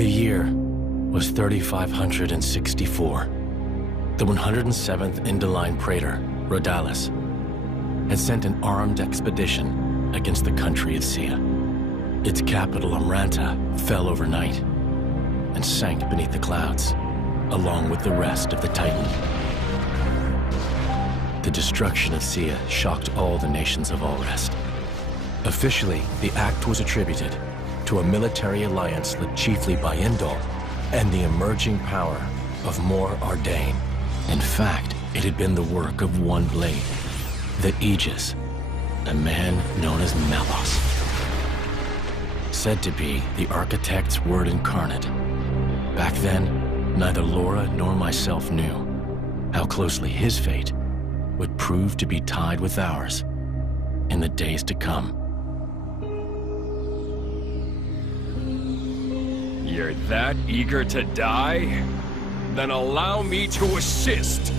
The year was 3564. The 107th Indoline Praetor, Rhodalis, had sent an armed expedition against the country of Sia. Its capital, Amranta, fell overnight and sank beneath the clouds, along with the rest of the Titan. The destruction of Sia shocked all the nations of Allrest. Officially, the act was attributed to a military alliance led chiefly by Indol and the emerging power of Mor Ardain. In fact, it had been the work of one blade, the Aegis, a man known as Malos. Said to be the architect's word incarnate. Back then, neither Laura nor myself knew how closely his fate would prove to be tied with ours in the days to come. You're that eager to die? Then allow me to assist.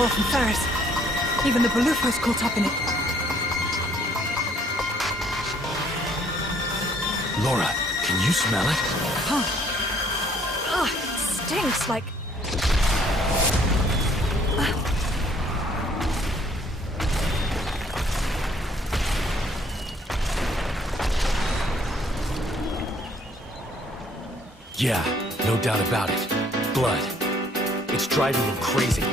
From Ferris. Even the Balufos caught up in it. Laura, can you smell it? Huh. Ugh, it stinks like... Yeah, no doubt about it. Blood. It's driving them crazy.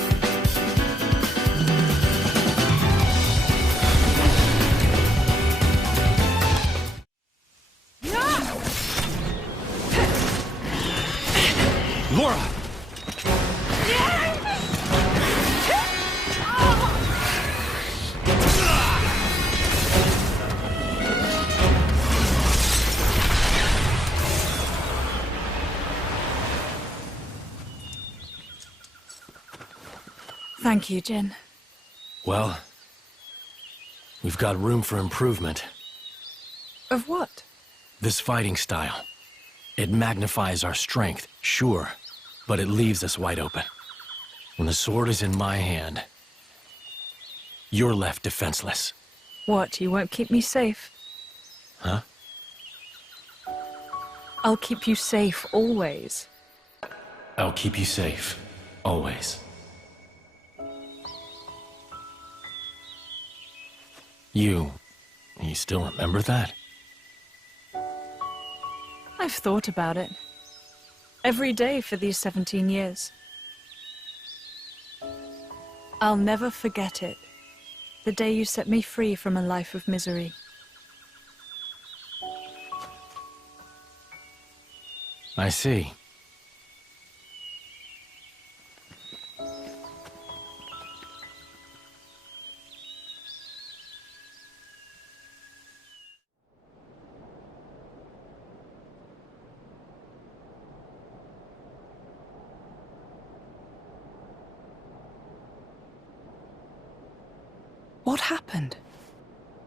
Laura! Thank you, Jin. Well, we've got room for improvement. Of what? This fighting style. It magnifies our strength, sure, but it leaves us wide open. When the sword is in my hand, you're left defenseless. What, you won't keep me safe? Huh? I'll keep you safe, always. I'll keep you safe, always. You still remember that? I've thought about it. Every day for these 17 years. I'll never forget it. The day you set me free from a life of misery. I see. What happened?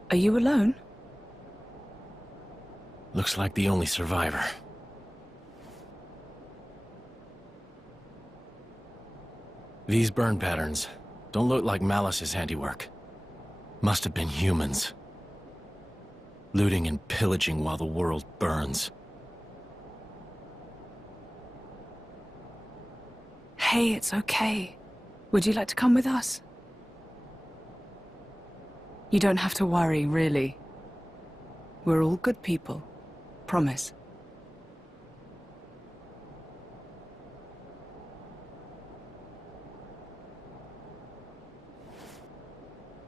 Are you alone? Looks like the only survivor. These burn patterns don't look like Malice's handiwork. Must have been humans. Looting and pillaging while the world burns. Hey, it's okay. Would you like to come with us? You don't have to worry, really. We're all good people. Promise.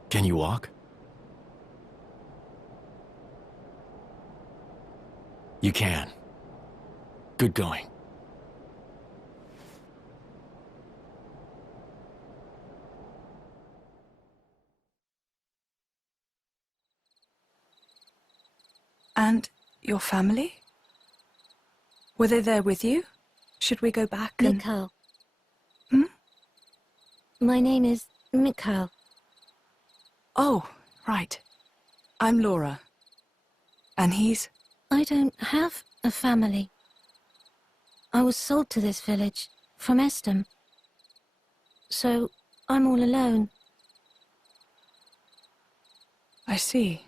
Can you walk? You can. Good going. And your family? Were they there with you? Should we go back and... Mikhail. Hmm? My name is Mikhail. Oh, right. I'm Laura. And he's... I don't have a family. I was sold to this village from Estem. So I'm all alone. I see.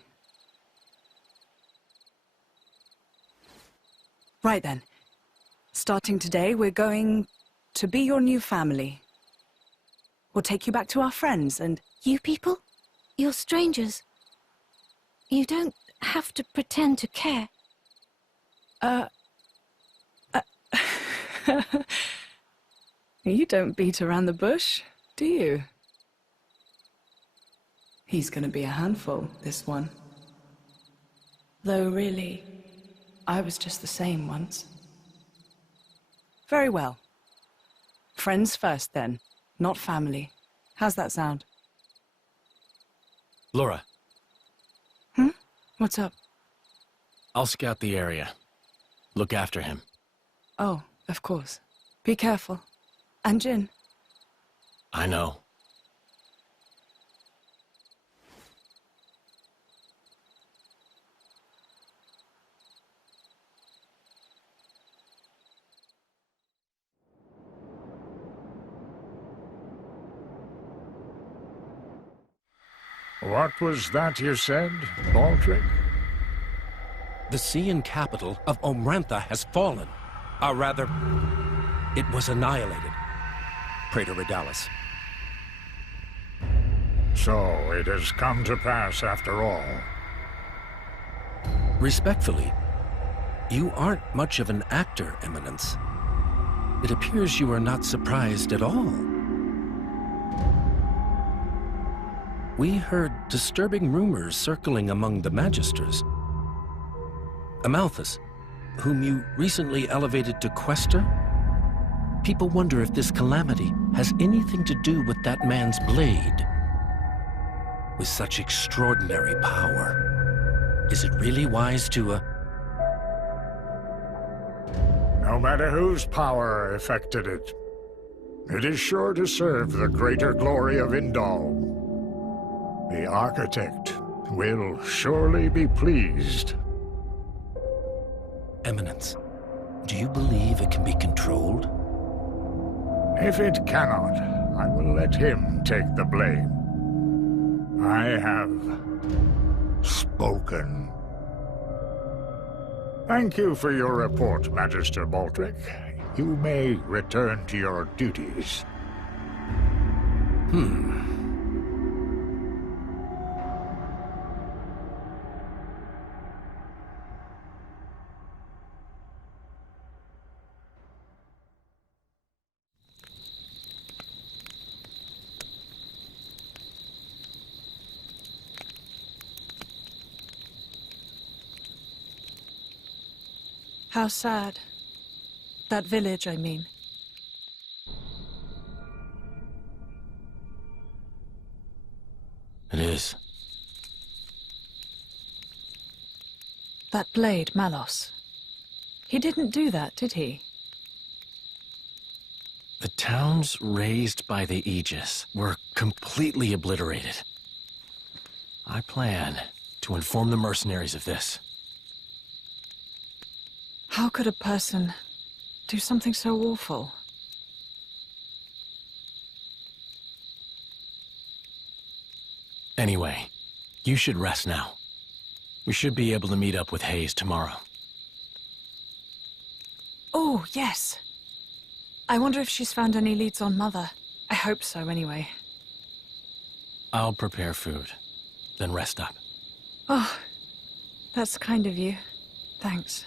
Right then. Starting today, we're going to be your new family. We'll take you back to our friends and... You people? You're strangers. You don't have to pretend to care. You don't beat around the bush, do you? He's gonna be a handful, this one. Though really, I was just the same once. Very well. Friends first then, not family. How's that sound? Laura, What's up? I'll scout the area. Look after him. Oh, of course. Be careful. And Jin. I know. What was that you said, Baldric? The Sean capital of Omrantha has fallen. Or rather, it was annihilated. Praetor Redalis. So it has come to pass after all. Respectfully, you aren't much of an actor, Eminence. It appears you are not surprised at all. We heard disturbing rumors circling among the Magisters. Amalthus, whom you recently elevated to Quester? People wonder if this calamity has anything to do with that man's blade. With such extraordinary power, is it really wise to, No matter whose power affected it, it is sure to serve the greater glory of Indal. The architect will surely be pleased. Eminence, do you believe it can be controlled? If it cannot, I will let him take the blame. I have spoken. Thank you for your report, Magister Baldric. You may return to your duties. How sad. That village, I mean. It is. That blade, Malos. He didn't do that, did he? The towns raised by the Aegis were completely obliterated. I plan to inform the mercenaries of this. How could a person do something so awful? Anyway, you should rest now. We should be able to meet up with Hayes tomorrow. Oh, yes. I wonder if she's found any leads on Mother. I hope so, anyway. I'll prepare food, then rest up. Oh, that's kind of you. Thanks.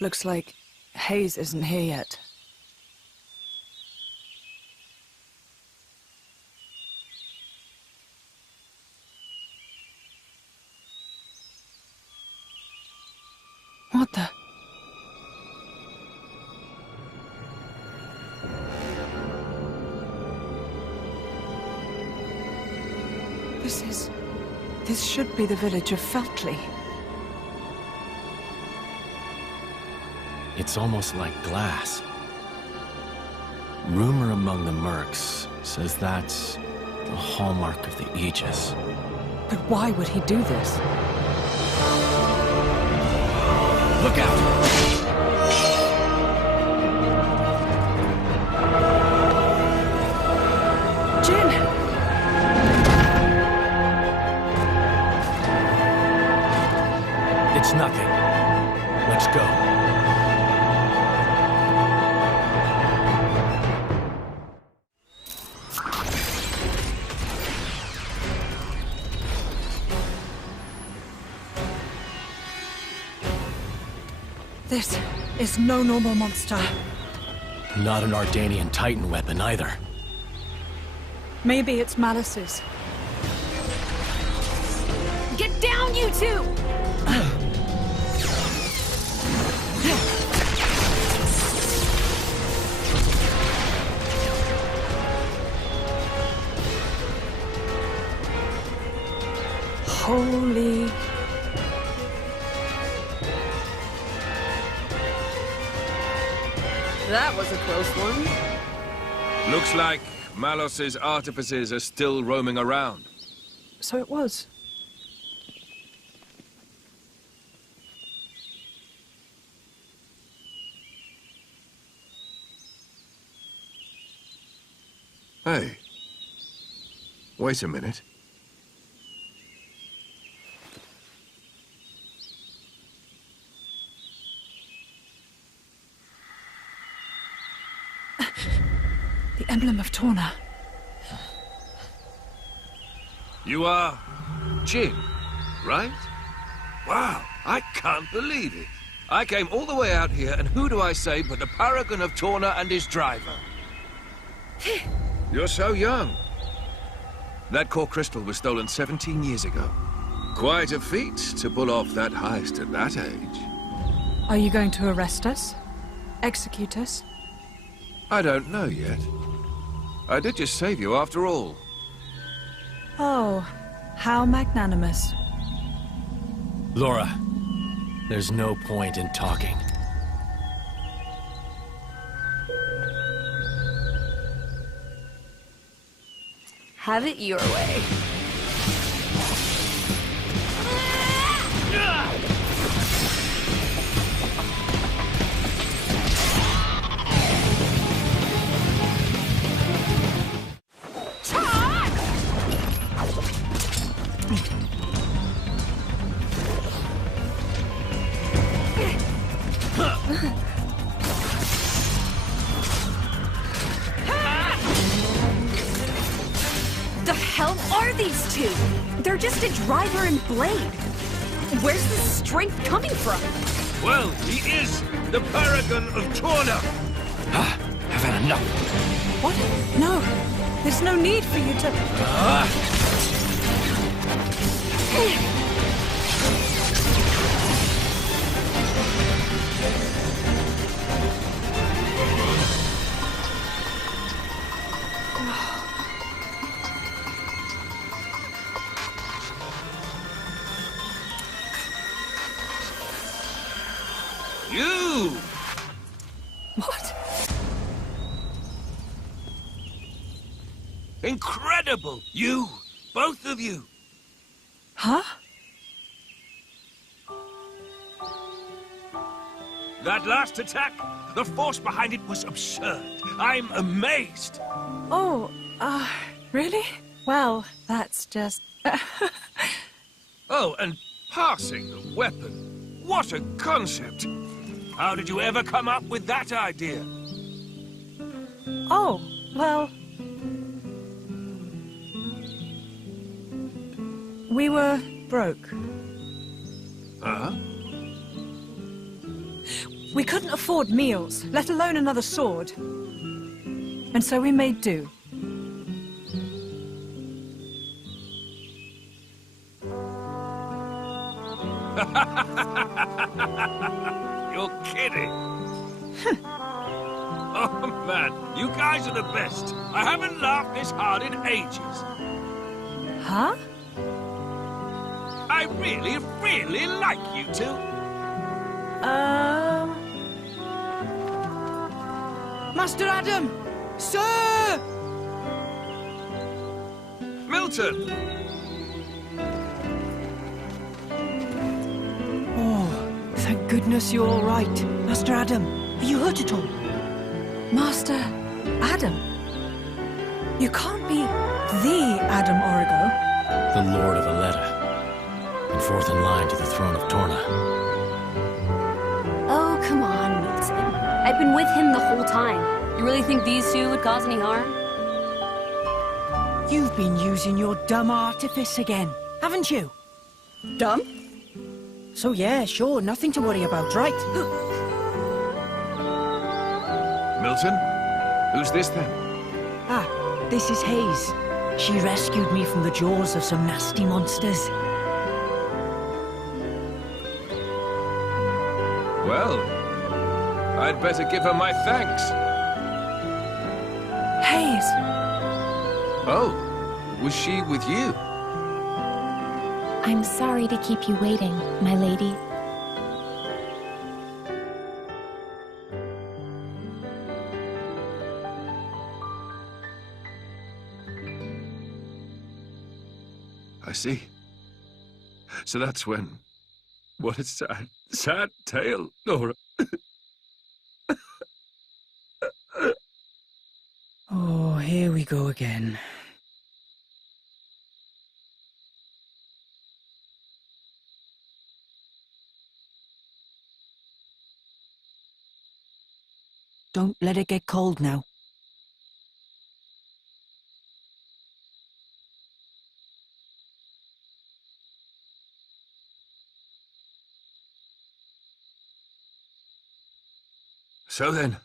Looks like Hayes isn't here yet. What the? This should be the village of Feltley. It's almost like glass. Rumor among the mercs says that's the hallmark of the Aegis. But why would he do this? Look out! Jin! It's nothing. Let's go. This is no normal monster. Not an Ardanian Titan weapon either. Maybe it's Malice's. Get down, you two! Holy... That was a close one. Looks like Malos's artificers are still roaming around. So it was. Hey. Wait a minute. The emblem of Torna. You are Jin, right? Wow, I can't believe it. I came all the way out here, and who do I say but the paragon of Torna and his driver? You're so young. That core crystal was stolen 17 years ago. Quite a feat to pull off that heist at that age. Are you going to arrest us? Execute us? I don't know yet. I did just save you after all. Oh, how magnanimous. Laura, there's no point in talking. Have it your way. The hell are these two? They're just a driver and blade. Where's the strength coming from? Well, he is the paragon of Torna. I've had enough. What? No. There's no need for you to... You! What? Incredible! You! Both of you! Huh? That last attack, the force behind it was absurd. I'm amazed. Oh, really? Well, that's just... Oh, and passing the weapon. What a concept. How did you ever come up with that idea? Oh, well... We were broke. Huh? We couldn't afford meals, let alone another sword. And so we made do. You're kidding. Oh, man, you guys are the best. I haven't laughed this hard in ages. Huh? I really, really like you two. Master Adam! Sir! Milton! Oh, thank goodness you're all right. Master Adam, are you hurt at all? Master Adam? You can't be the Adam Origo. The Lord of Aletta, and fourth in line to the throne of Torna. Oh, come on, Milton. I've been with him the whole time. You really think these two would cause any harm? You've been using your dumb artifice again, haven't you? Dumb? So yeah, sure, nothing to worry about, right? Milton? Who's this then? Ah, this is Hayes. She rescued me from the jaws of some nasty monsters. Well, I'd better give her my thanks. Hayes! Oh, was she with you? I'm sorry to keep you waiting, my lady. I see. So that's when... What a sad, sad tale, Laura. Oh, here we go again. Don't let it get cold now. So then,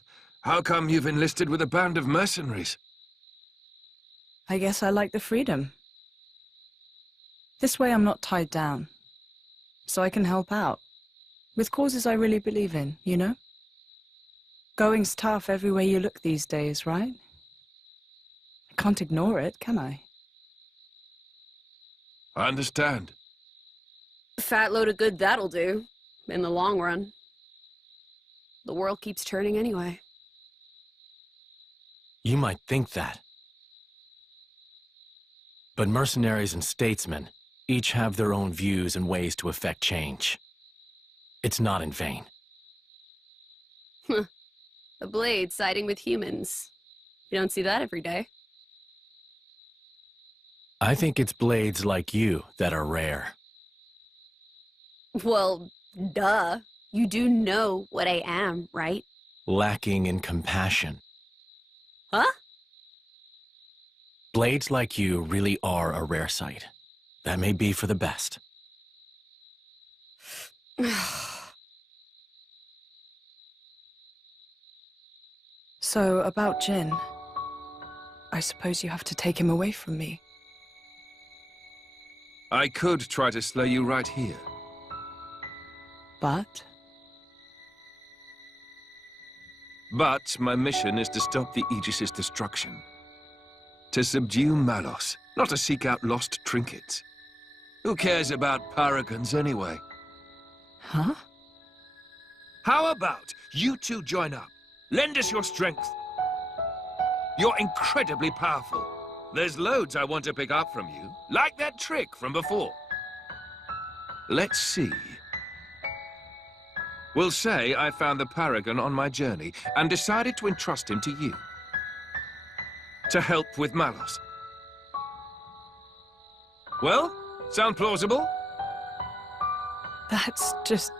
how come you've enlisted with a band of mercenaries? I guess I like the freedom. This way I'm not tied down. So I can help out. With causes I really believe in, you know? Going's tough everywhere you look these days, right? I can't ignore it, can I? I understand. A fat load of good that'll do, in the long run. The world keeps turning anyway. You might think that. But mercenaries and statesmen each have their own views and ways to effect change. It's not in vain. A blade siding with humans. You don't see that every day. I think it's blades like you that are rare. Well, duh. You do know what I am, right? Lacking in compassion. Huh? Blades like you really are a rare sight. That may be for the best. So, about Jin. I suppose you have to take him away from me. I could try to slay you right here. But? But my mission is to stop the Aegis's destruction. To subdue Malos, not to seek out lost trinkets. Who cares about paragons anyway? Huh? How about you two join up? Lend us your strength. You're incredibly powerful. There's loads I want to pick up from you, like that trick from before. let's see. We'll say I found the Paragon on my journey and decided to entrust him to you. To help with Malos. Well, sound plausible? That's just...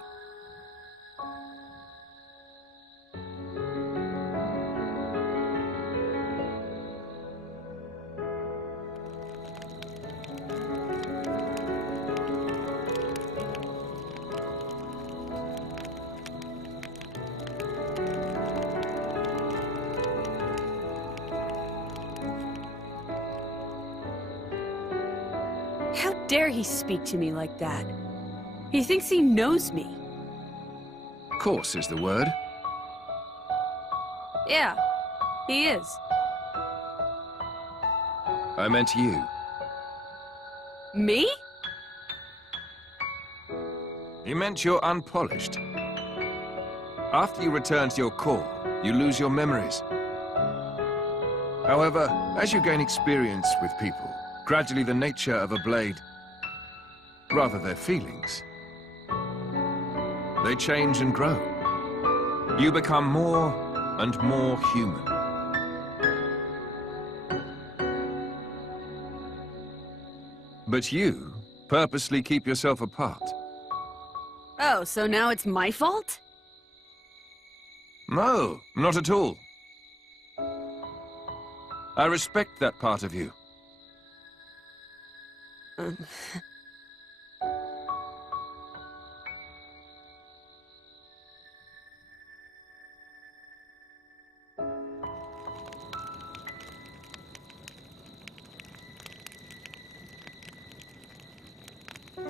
How dare he speak to me like that? He thinks he knows me. Course is the word. Yeah, he is. I meant you. Me? He meant you're unpolished. After you return to your core, you lose your memories. However, as you gain experience with people, gradually the nature of a blade, rather their feelings, they change and grow. You become more and more human. But you purposely keep yourself apart. Oh, so now it's my fault? No, not at all. I respect that part of you.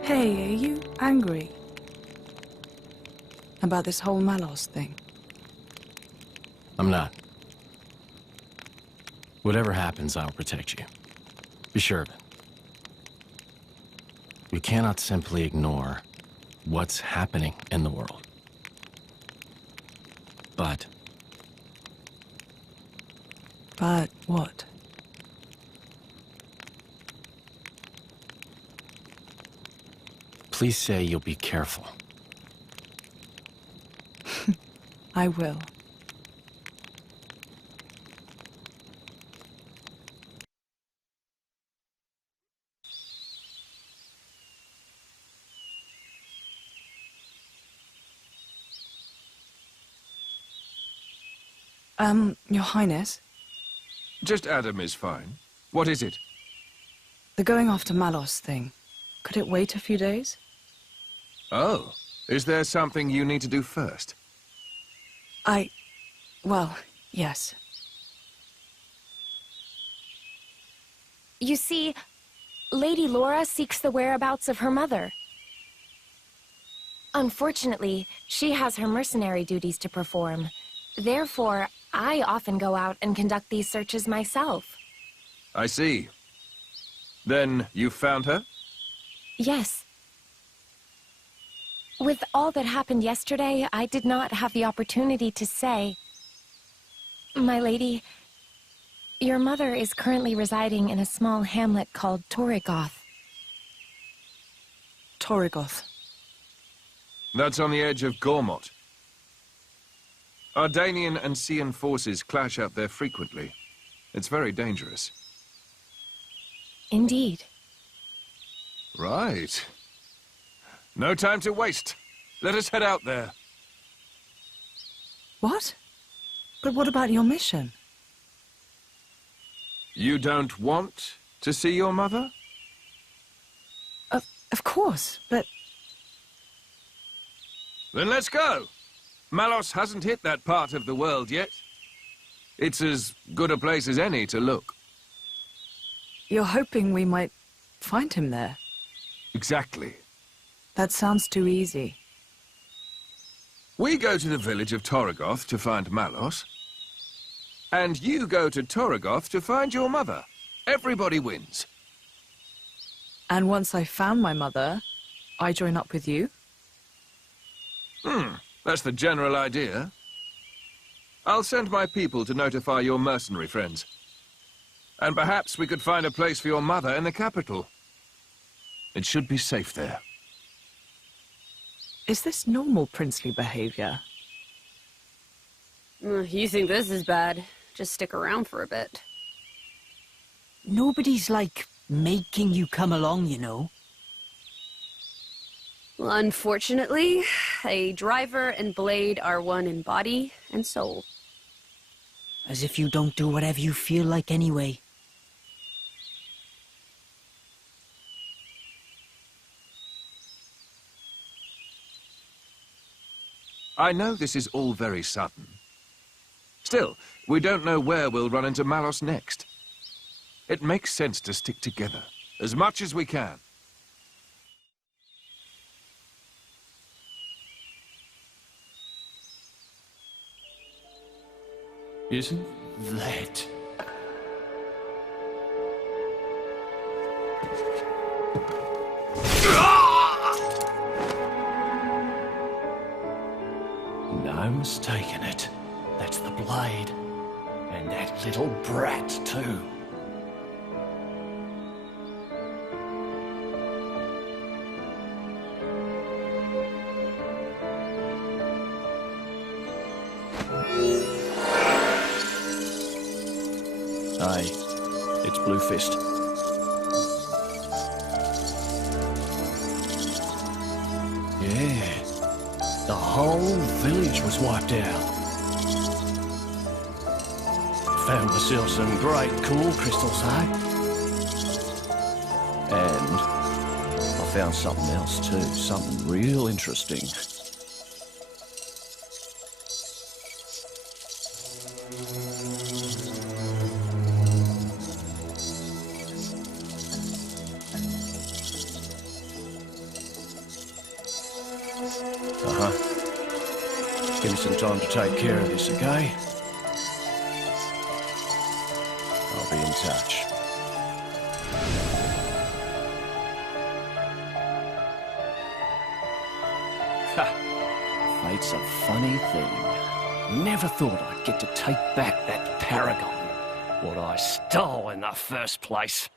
Hey, are you angry? About this whole Malos thing? I'm not. Whatever happens, I'll protect you. Be sure of it. We cannot simply ignore what's happening in the world. But what? please say you'll be careful. I will. Your Highness? Just Adam is fine. What is it? The going after Malos thing. Could it wait a few days? Oh, is there something you need to do first? Well, yes. You see, Lady Laura seeks the whereabouts of her mother. Unfortunately, she has her mercenary duties to perform. Therefore, I often go out and conduct these searches myself. I see. Then you found her? Yes. With all that happened yesterday, I did not have the opportunity to say. My lady, your mother is currently residing in a small hamlet called Torrigoth. Torrigoth. That's on the edge of Gormott. Ardanian and Cian forces clash out there frequently. It's very dangerous. Indeed. Right. No time to waste. Let us head out there. What? But what about your mission? You don't want to see your mother? Of course, but... Then let's go. Malos hasn't hit that part of the world yet. It's as good a place as any to look. You're hoping we might find him there? Exactly. That sounds too easy. We go to the village of Torrigoth to find Malos. And you go to Torrigoth to find your mother. Everybody wins. And once I found my mother, I join up with you? That's the general idea. I'll send my people to notify your mercenary friends. And perhaps we could find a place for your mother in the capital. It should be safe there. Is this normal princely behavior? You think this is bad? Just stick around for a bit. Nobody's, like, making you come along, you know. Well, unfortunately, a driver and blade are one in body and soul. As if you don't do whatever you feel like anyway. I know this is all very sudden. Still, we don't know where we'll run into Malos next. It makes sense to stick together, as much as we can. Isn't that... No mistaking it. That's the blade. And that little brat, too. Aye, it's Blue Fist. Yeah. The whole village was wiped out. Found myself some great cool crystals, eh? And I found something else too, something real interesting. Give me some time to take care of this, okay? I'll be in touch. Ha! Fate's a funny thing. Never thought I'd get to take back that paragon, what I stole in the first place.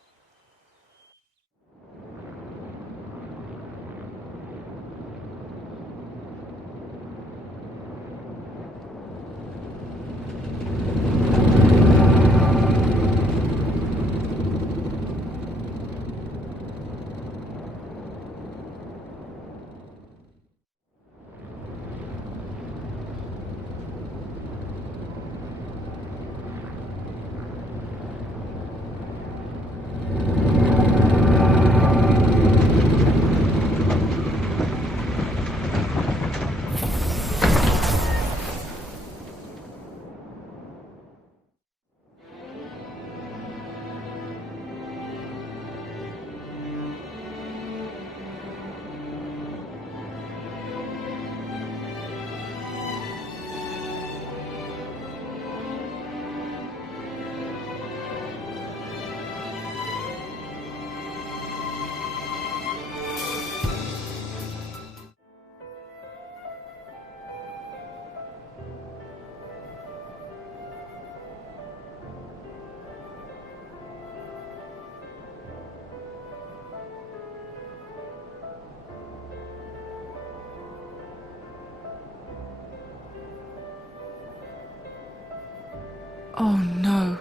Oh no.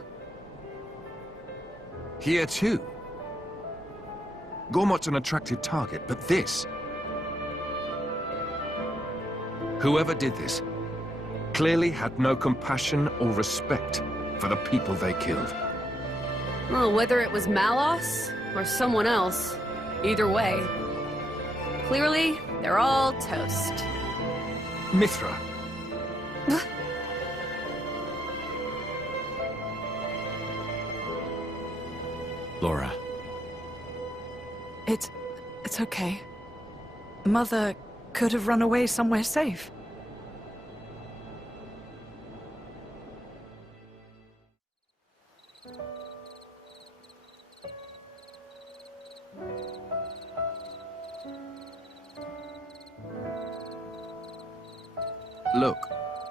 Here too. Gormot's an attractive target, but this... Whoever did this clearly had no compassion or respect for the people they killed. Well, whether it was Malos or someone else, either way, clearly they're all toast. Mithra. Laura. It's okay. Mother could have run away somewhere safe. Look,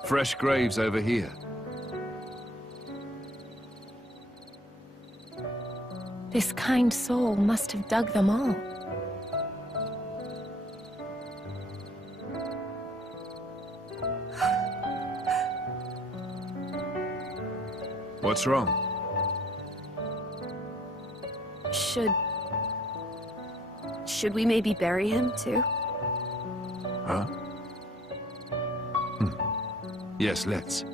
fresh graves over here. This kind soul must have dug them all. What's wrong? Should we maybe bury him, too? Huh? Yes, let's.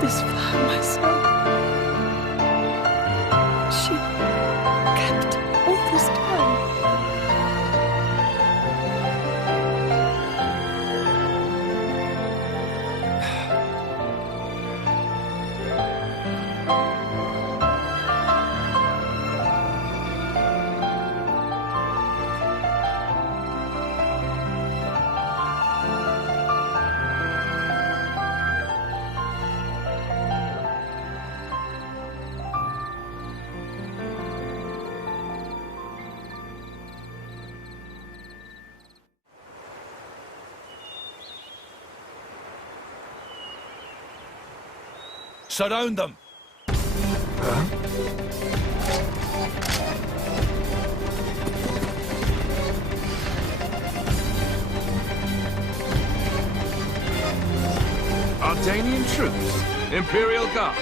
This flower myself. She kept all this time. Surround them! Artanian troops? Imperial Guard?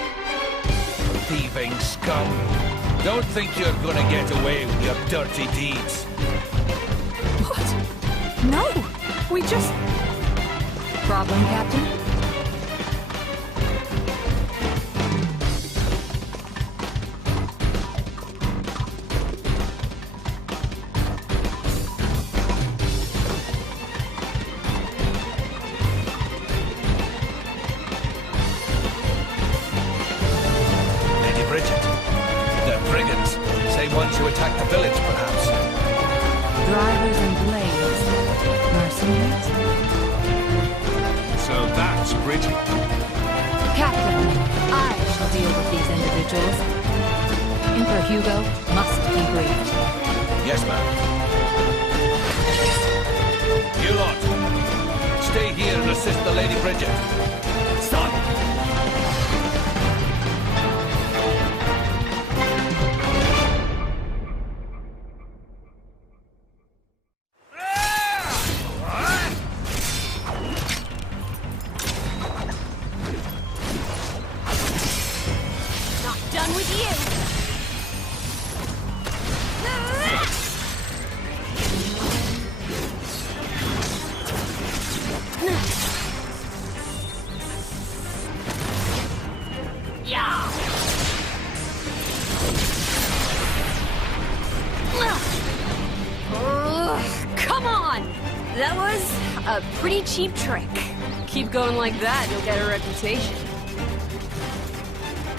Thieving scum! Don't think you're gonna get away with your dirty deeds. What? No! We just... Problem, Captain? To attack the village, perhaps. Drivers and blades. Mercenaries? So that's Bridget. Captain, I shall deal with these individuals. Emperor Hugo must be briefed. Yes, ma'am. You lot, stay here and assist the Lady Bridget. Son! That was a pretty cheap trick. Keep going like that, you'll get a reputation.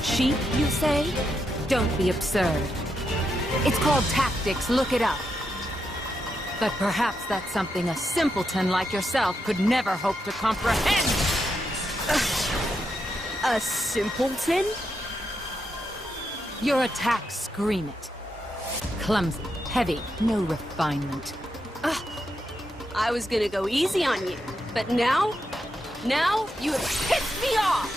Cheap, you say? Don't be absurd. It's called tactics, look it up. But perhaps that's something a simpleton like yourself could never hope to comprehend. A simpleton? Your attacks scream it. Clumsy, heavy, no refinement. I was gonna go easy on you, but now you have pissed me off!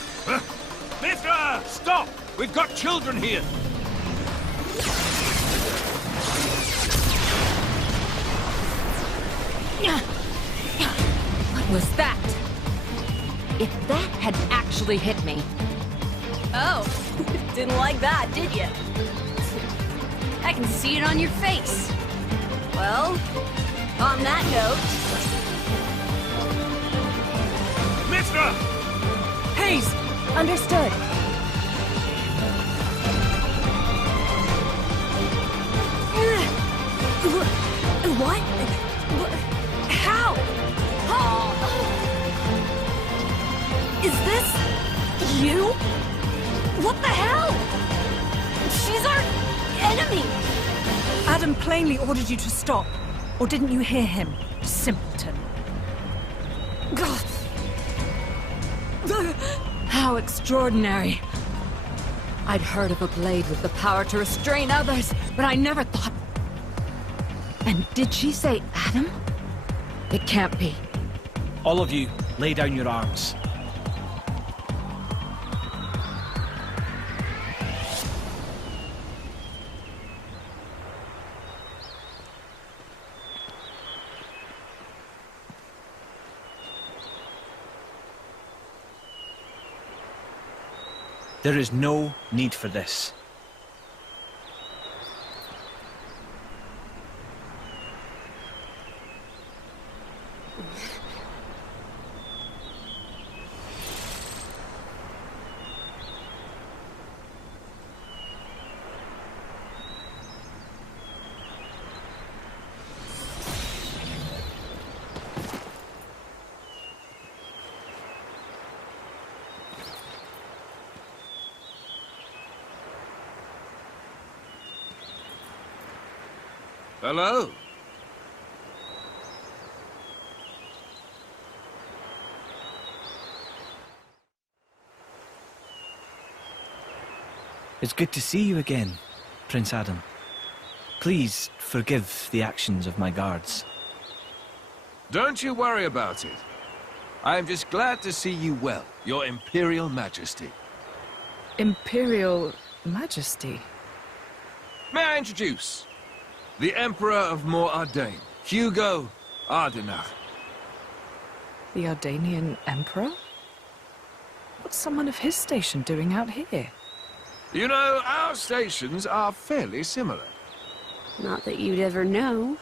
Mithra! Stop! We've got children here! What was that? If that had actually hit me... Oh, didn't like that, did you? I can see it on your face. Well, on that note... Mithra! Hayes! Understood. What? How? Is this... you? What the hell? She's our enemy! Adam plainly ordered you to stop. Or didn't you hear him, simpleton? God. How extraordinary. I'd heard of a blade with the power to restrain others, but I never thought... And did she say Adam? It can't be. All of you, lay down your arms. There is no need for this. Hello? It's good to see you again, Prince Adam. Please forgive the actions of my guards. Don't you worry about it. I am just glad to see you well, Your Imperial Majesty. Imperial Majesty? May I introduce? The Emperor of Mor Ardain, Hugo Ardenach. The Ardanian Emperor? What's someone of his station doing out here? You know, our stations are fairly similar. Not that you'd ever know.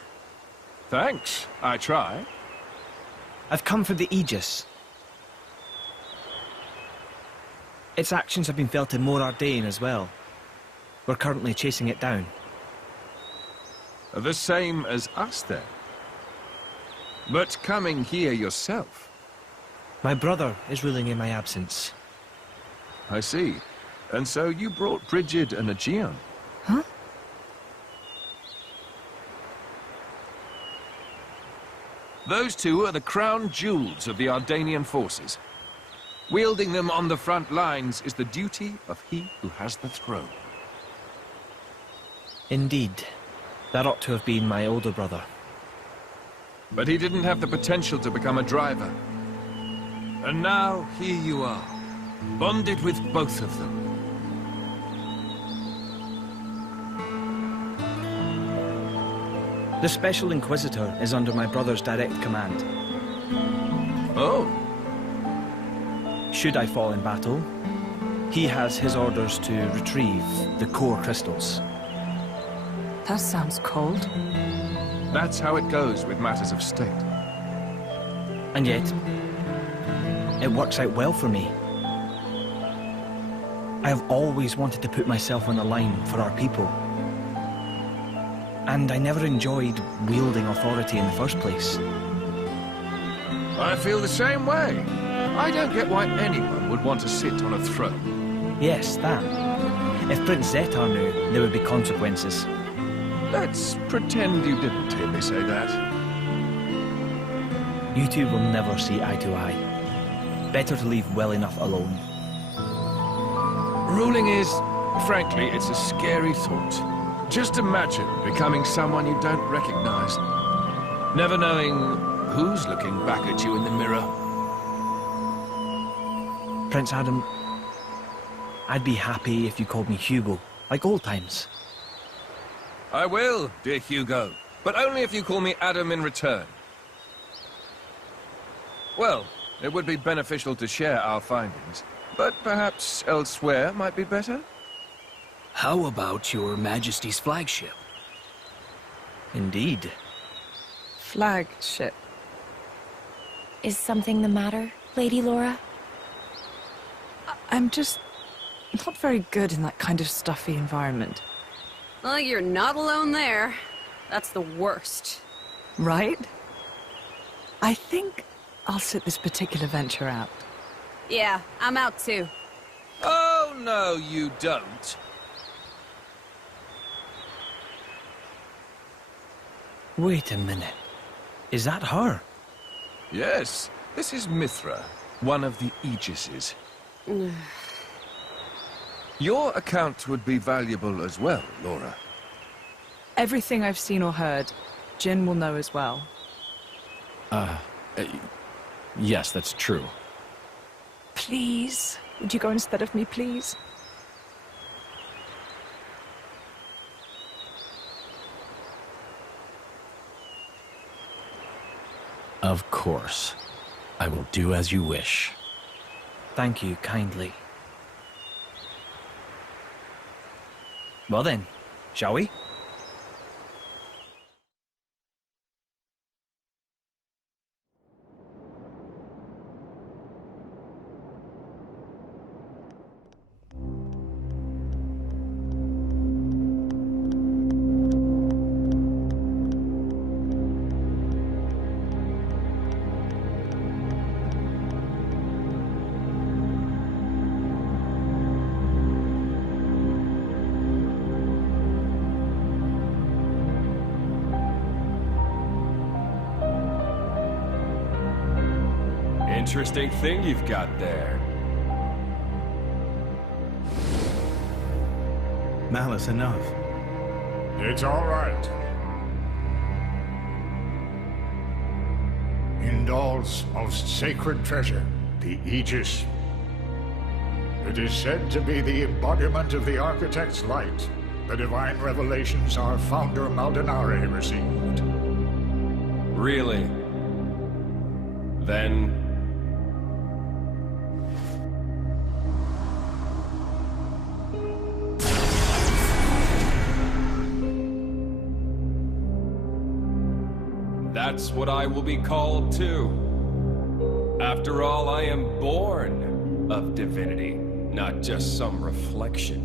Thanks, I try. I've come for the Aegis. Its actions have been felt in Mor Ardain as well. We're currently chasing it down. The same as us, then. But coming here yourself. My brother is ruling in my absence. I see. And so you brought Brigid and Aegeon. Huh? Those two are the crown jewels of the Ardanian forces. Wielding them on the front lines is the duty of he who has the throne. Indeed. That ought to have been my older brother. But he didn't have the potential to become a driver. And now, here you are, bonded with both of them. The Special Inquisitor is under my brother's direct command. Oh. Should I fall in battle, he has his orders to retrieve the core crystals. That sounds cold. That's how it goes with matters of state. And yet, it works out well for me. I have always wanted to put myself on the line for our people. And I never enjoyed wielding authority in the first place. I feel the same way. I don't get why anyone would want to sit on a throne. Yes, that. If Prince Zetar knew, there would be consequences. Let's pretend you didn't hear me say that. You two will never see eye to eye. Better to leave well enough alone. Ruling is, frankly, it's a scary thought. Just imagine becoming someone you don't recognize. Never knowing who's looking back at you in the mirror. Prince Adam, I'd be happy if you called me Hugo, like old times. I will, dear Hugo, but only if you call me Adam in return. Well, it would be beneficial to share our findings, but perhaps elsewhere might be better? How about your Majesty's flagship? Indeed. Flagship. Is something the matter, Lady Laura? I'm just not very good in that kind of stuffy environment. Well, you're not alone there. That's the worst. Right? I think I'll sit this particular venture out. Yeah, I'm out too. Oh, no, you don't. Wait a minute. Is that her? Yes, this is Mithra, one of the Aegises. Your account would be valuable as well, Laura. Everything I've seen or heard, Jin will know as well. Yes, that's true. Please, would you go instead of me, please? Of course. I will do as you wish. Thank you kindly. Well then, shall we? Interesting thing you've got there. Malice enough. It's all right. Indal's most sacred treasure, the Aegis. It is said to be the embodiment of the Architect's light, the divine revelations our founder Maldonare received. Really? Then... that's what I will be called too. After all, I am born of divinity, not just some reflection.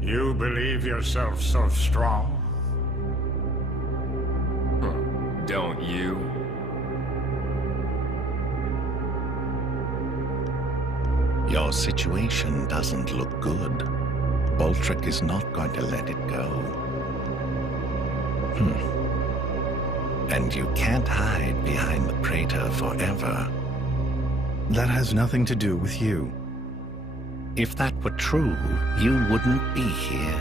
You believe yourself so strong? Don't you? Your situation doesn't look good. Boltrick is not going to let it go. And you can't hide behind the Praetor forever. That has nothing to do with you. If that were true, you wouldn't be here.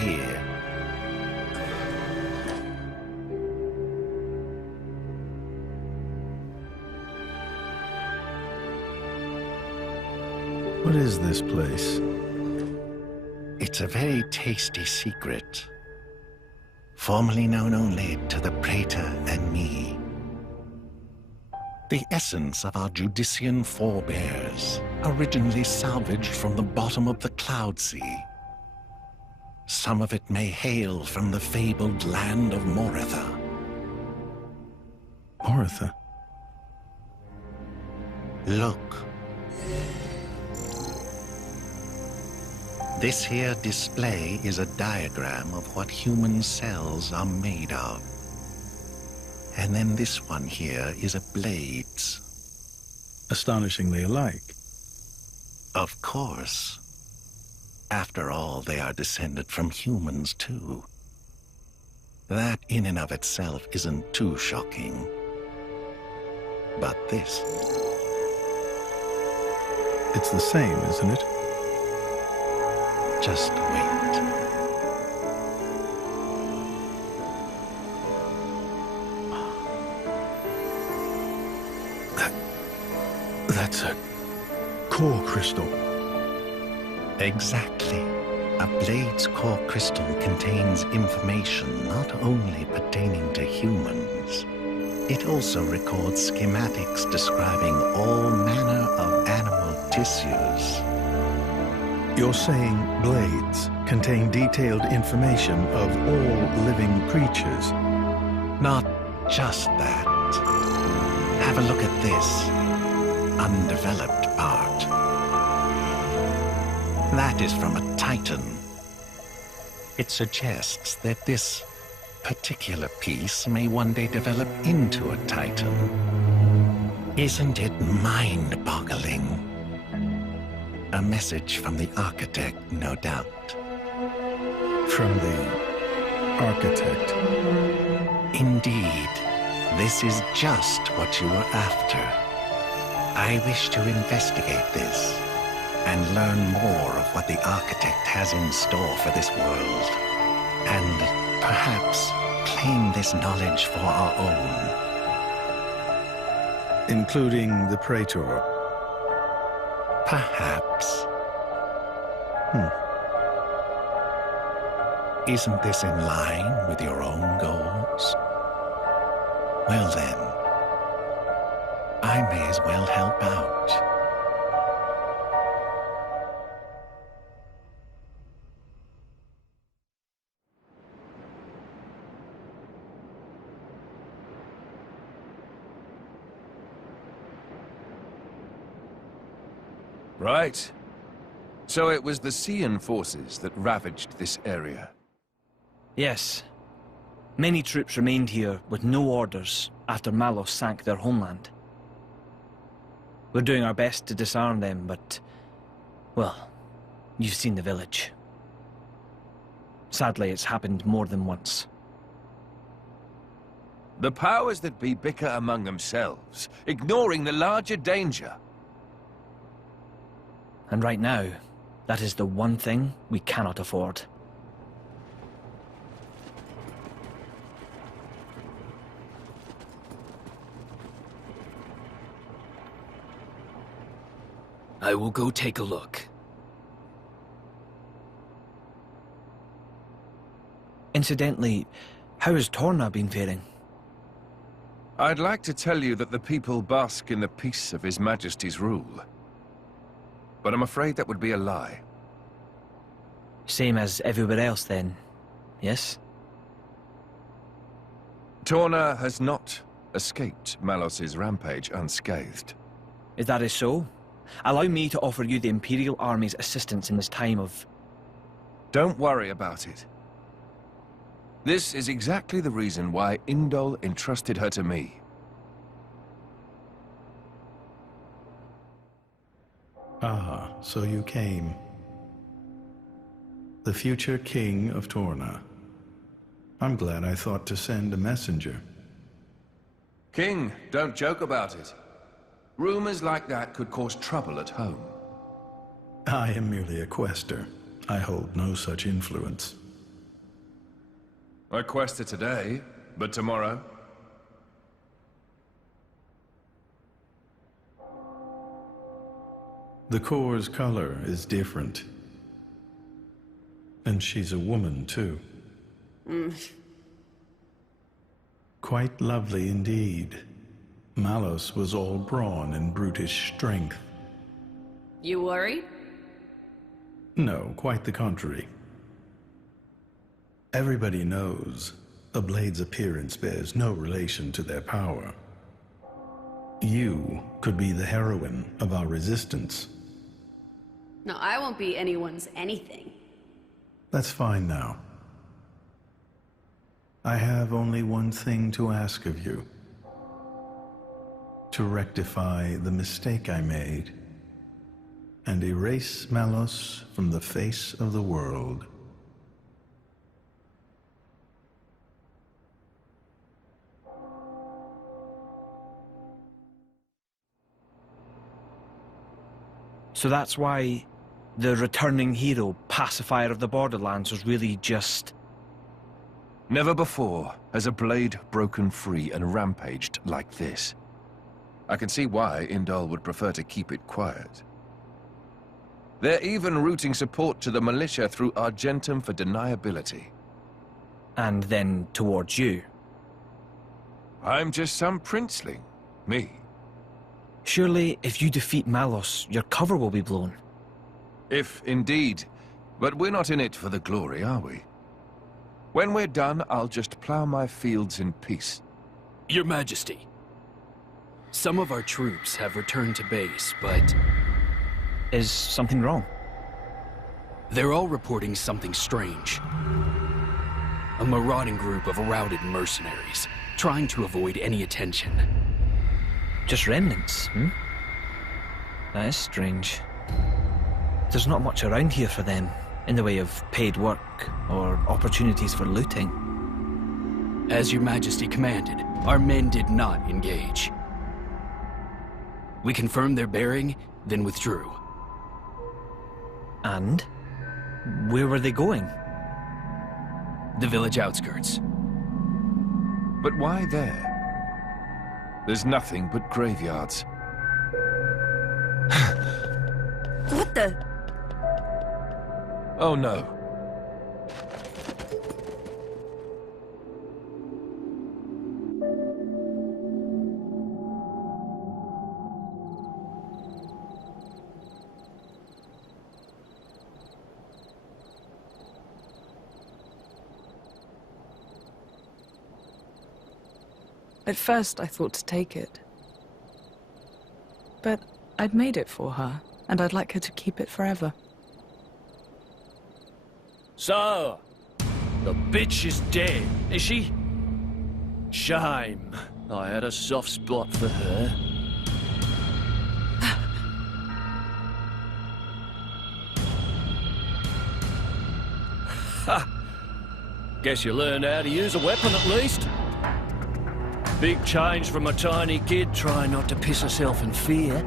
Here. What is this place? It's a very tasty secret. Formerly known only to the Praetor and me. The essence of our Judician forebears, originally salvaged from the bottom of the Cloud Sea. Some of it may hail from the fabled land of Moritha. Moritha? Look. This here display is a diagram of what human cells are made of. And then this one here is a blade's. Astonishingly alike. Of course. After all, they are descended from humans, too. That in and of itself isn't too shocking. But this... It's the same, isn't it? Just wait. That's a core crystal. Exactly. A blade's core crystal contains information not only pertaining to humans. It also records schematics describing all manner of animal tissues. You're saying blades contain detailed information of all living creatures? Not just that. Have a look at this undeveloped part. That is from a Titan. It suggests that this particular piece may one day develop into a titan. Isn't it mind-boggling? A message from the architect, no doubt. From the architect? Indeed. This is just what you were after. I wish to investigate this and learn more of what the architect has in store for this world, and perhaps claim this knowledge for our own. Including the Praetor? Perhaps. Isn't this in line with your own goals? Well then, I may as well help out. Right. So it was the Xian forces that ravaged this area. Yes. Many troops remained here with no orders after Malos sank their homeland. We're doing our best to disarm them, but... well, you've seen the village. Sadly, it's happened more than once. The powers that be bicker among themselves, ignoring the larger danger. And right now, that is the one thing we cannot afford. I will go take a look. Incidentally, how has Torna been faring? I'd like to tell you that the people bask in the peace of His Majesty's rule. But I'm afraid that would be a lie. Same as everywhere else, then, yes? Torna has not escaped Malos's rampage unscathed. If that is so, allow me to offer you the Imperial Army's assistance in this time of... Don't worry about it. This is exactly the reason why Indol entrusted her to me. Ah, so you came. The future king of Torna. I'm glad I thought to send a messenger. King, don't joke about it. Rumors like that could cause trouble at home. I am merely a quester. I hold no such influence. I quested today, but tomorrow? The core's color is different. And she's a woman, too. Quite lovely indeed. Malos was all brawn and brutish strength. You worried? No, quite the contrary. Everybody knows a blade's appearance bears no relation to their power. You could be the heroine of our resistance. No, I won't be anyone's anything. That's fine now. I have only one thing to ask of you. To rectify the mistake I made and erase Malos from the face of the world. So that's why the returning hero, pacifier of the Borderlands, was really just... Never before has a blade broken free and rampaged like this. I can see why Indol would prefer to keep it quiet. They're even routing support to the militia through Argentum for deniability. And then towards you. I'm just some princeling. Me. Surely, if you defeat Malos, your cover will be blown. If indeed. But we're not in it for the glory, are we? When we're done, I'll just plow my fields in peace. Your Majesty. Some of our troops have returned to base, but... Is something wrong? They're all reporting something strange. A marauding group of routed mercenaries, trying to avoid any attention. Just remnants, That is strange. There's not much around here for them, in the way of paid work or opportunities for looting. As your majesty commanded, our men did not engage. We confirmed their bearing, then withdrew. And? Where were they going? The village outskirts. But why there? There's nothing but graveyards. What the? Oh no. At first, I thought to take it. But I'd made it for her, and I'd like her to keep it forever. So, the bitch is dead, is she? Shame. I had a soft spot for her. Ha! Guess you learned how to use a weapon at least. Big change from a tiny kid trying not to piss herself in fear.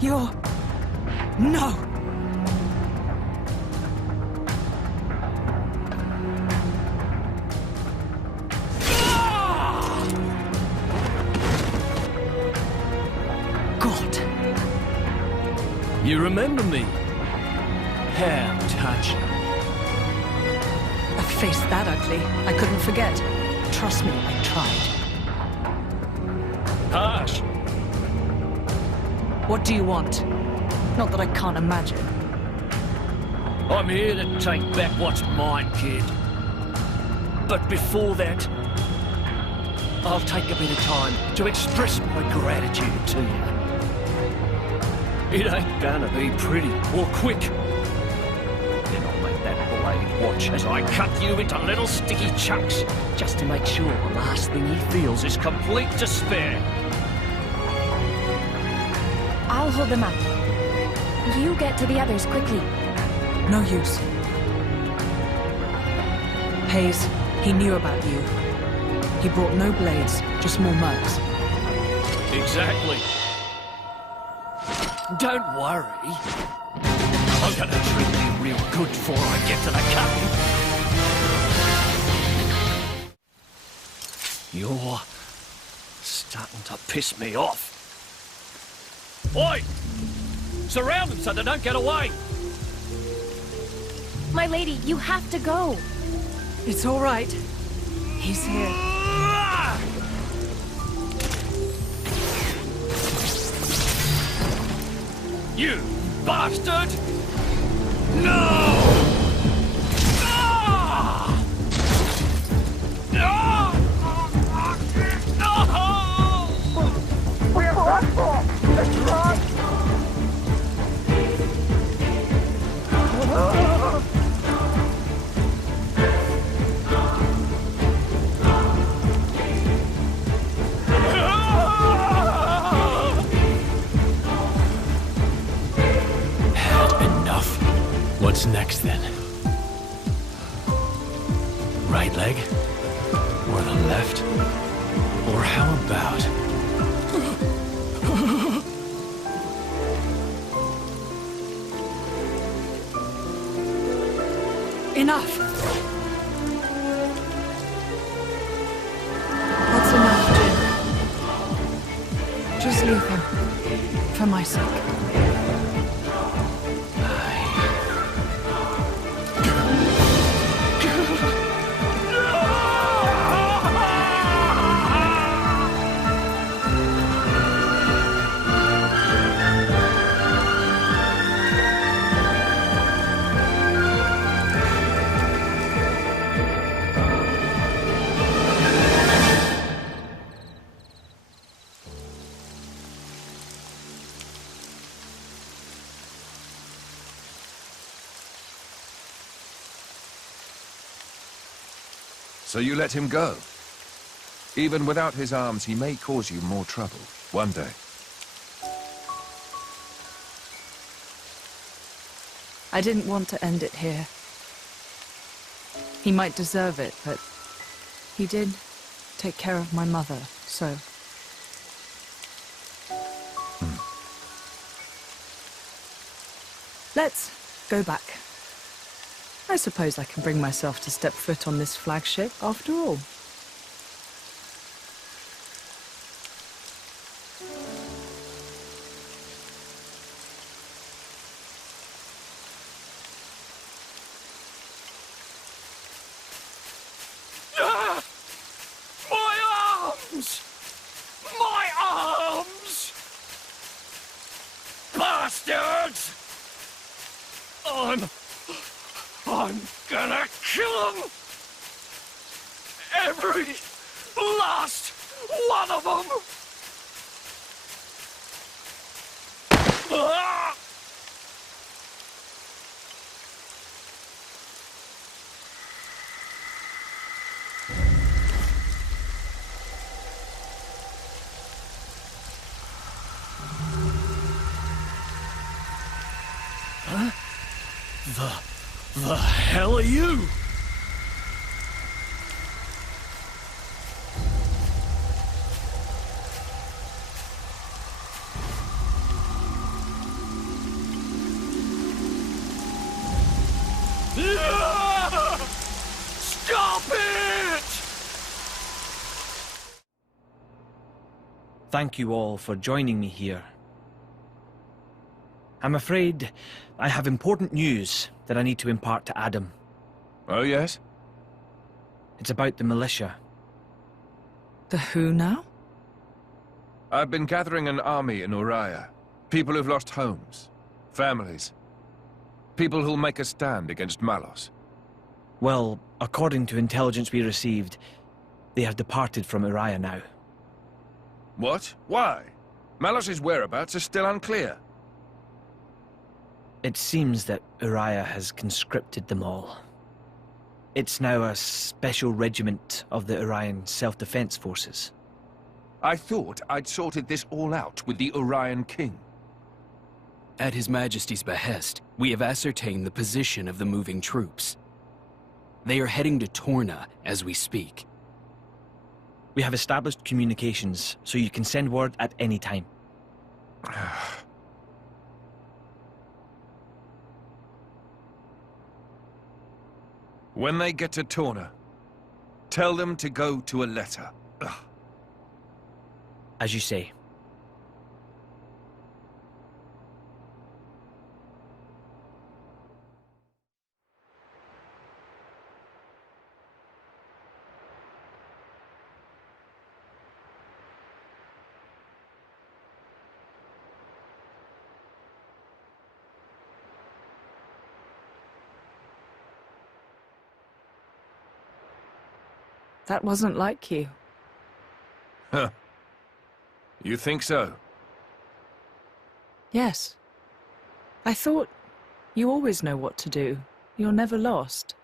You're... No! God! You remember me? How touching. A face that ugly, I couldn't forget. Trust me, I tried. Harsh. What do you want? Not that I can't imagine. I'm here to take back what's mine, kid. But before that, I'll take a bit of time to express my gratitude to you. It ain't gonna be pretty or quick. Then I'll make that blade watch as I cut you into little sticky chunks, just to make sure the last thing he feels is complete despair. I'll hold them up. You get to the others quickly. No use. Hayes, he knew about you. He brought no blades, just more mercs. Exactly. Don't worry. I'm gonna treat you real good before I get to the cutting. You're starting to piss me off. Oi! Surround them so they don't get away! My lady, you have to go. It's all right. He's here. You bastard! No! What's next, then? Right leg? Or the left? Or how about... Enough! That's enough, Jin. Just leave him. For my sake. So you let him go? Even without his arms, he may cause you more trouble one day. I didn't want to end it here. He might deserve it, but he did take care of my mother, so... Let's go back. I suppose I can bring myself to step foot on this flagship, after all. My arms! My arms! Bastards! I'm gonna kill them! Every last one of them! Ah! Huh? The hell are you? Stop it! Thank you all for joining me here. I'm afraid I have important news that I need to impart to Adam. Oh, yes? It's about the militia. The who now? I've been gathering an army in Uriah. People who've lost homes, families. People who'll make a stand against Malos. Well, according to intelligence we received, they have departed from Uriah now. What? Why? Malos's whereabouts are still unclear. It seems that Uriah has conscripted them all. It's now a special regiment of the Urian Self-Defense Forces. I thought I'd sorted this all out with the Urian King. At His Majesty's behest, we have ascertained the position of the moving troops. They are heading to Torna as we speak. We have established communications, so you can send word at any time. When they get to Torna, tell them to go to a letter. As you say. That wasn't like you. Huh. You think so? Yes. I thought you always know what to do. You're never lost.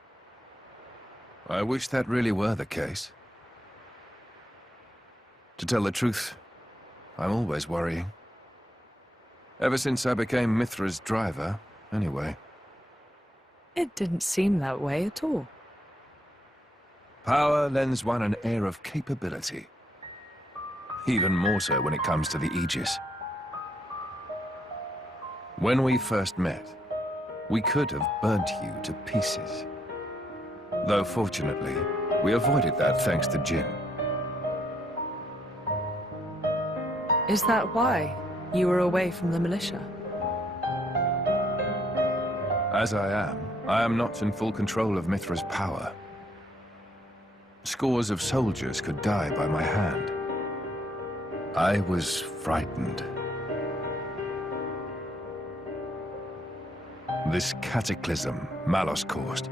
I wish that really were the case. To tell the truth, I'm always worrying. Ever since I became Mithra's driver, anyway. It didn't seem that way at all. Power lends one an air of capability. Even more so when it comes to the Aegis. When we first met, we could have burnt you to pieces. Though fortunately, we avoided that thanks to Jin. Is that why you were away from the militia? As I am not in full control of Mithra's power. Scores of soldiers could die by my hand. I was frightened. This cataclysm Malos caused,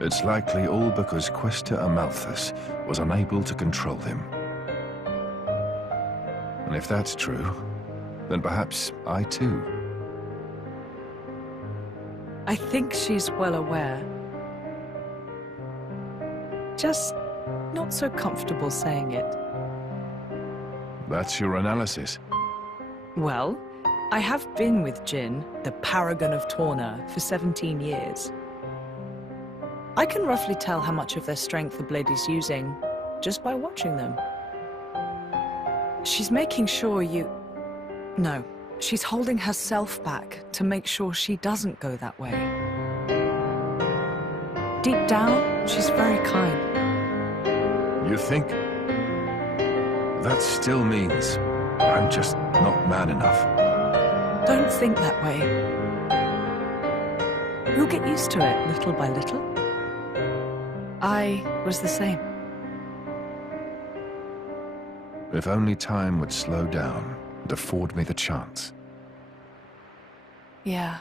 it's likely all because Questa Amalthus was unable to control him. And if that's true, then perhaps I too. I think she's well aware. Just not so comfortable saying it. That's your analysis. Well, I have been with Jin, the paragon of Torna, for 17 years. I can roughly tell how much of their strength the blade is using just by watching them. She's making sure you... No, she's holding herself back to make sure she doesn't go that way. Deep down, she's very kind. You think? That still means I'm just not man enough. Don't think that way. You'll get used to it little by little. I was the same. If only time would slow down and afford me the chance. Yeah.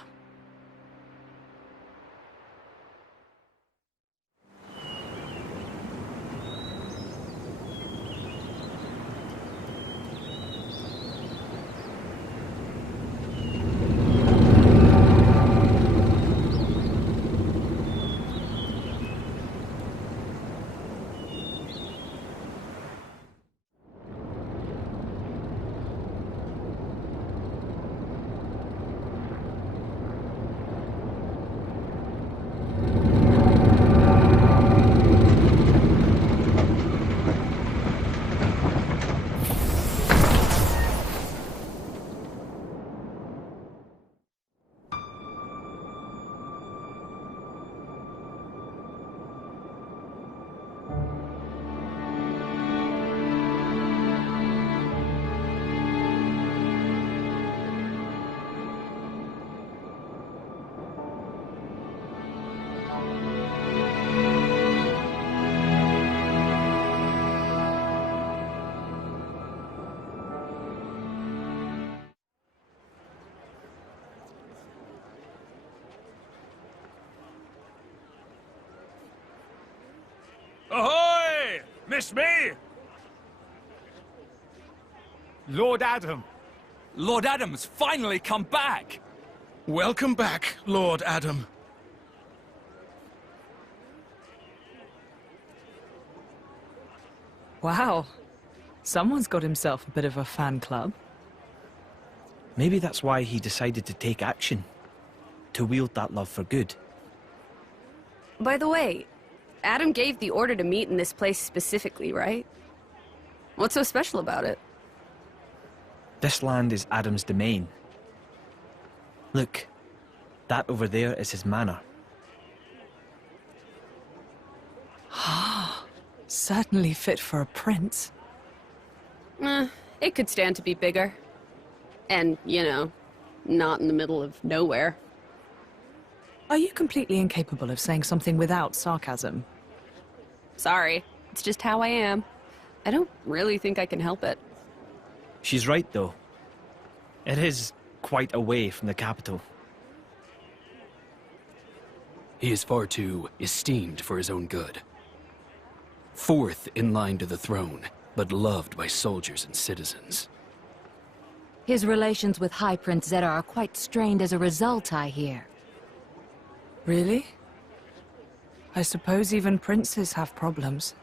Ahoy! Miss me? Lord Adam. Lord Adam's finally come back! Welcome back, Lord Adam. Wow. Someone's got himself a bit of a fan club. Maybe that's why he decided to take action. To wield that love for good. By the way, Adam gave the order to meet in this place specifically, right? What's so special about it? This land is Adam's domain. Look, that over there is his manor. Certainly fit for a prince. It could stand to be bigger. And, you know, not in the middle of nowhere. Are you completely incapable of saying something without sarcasm? Sorry, it's just how I am. I don't really think I can help it. She's right, though. It is quite away from the capital. He is far too esteemed for his own good. Fourth in line to the throne, but loved by soldiers and citizens. His relations with High Prince Zeta are quite strained as a result, I hear. Really? I suppose even princes have problems.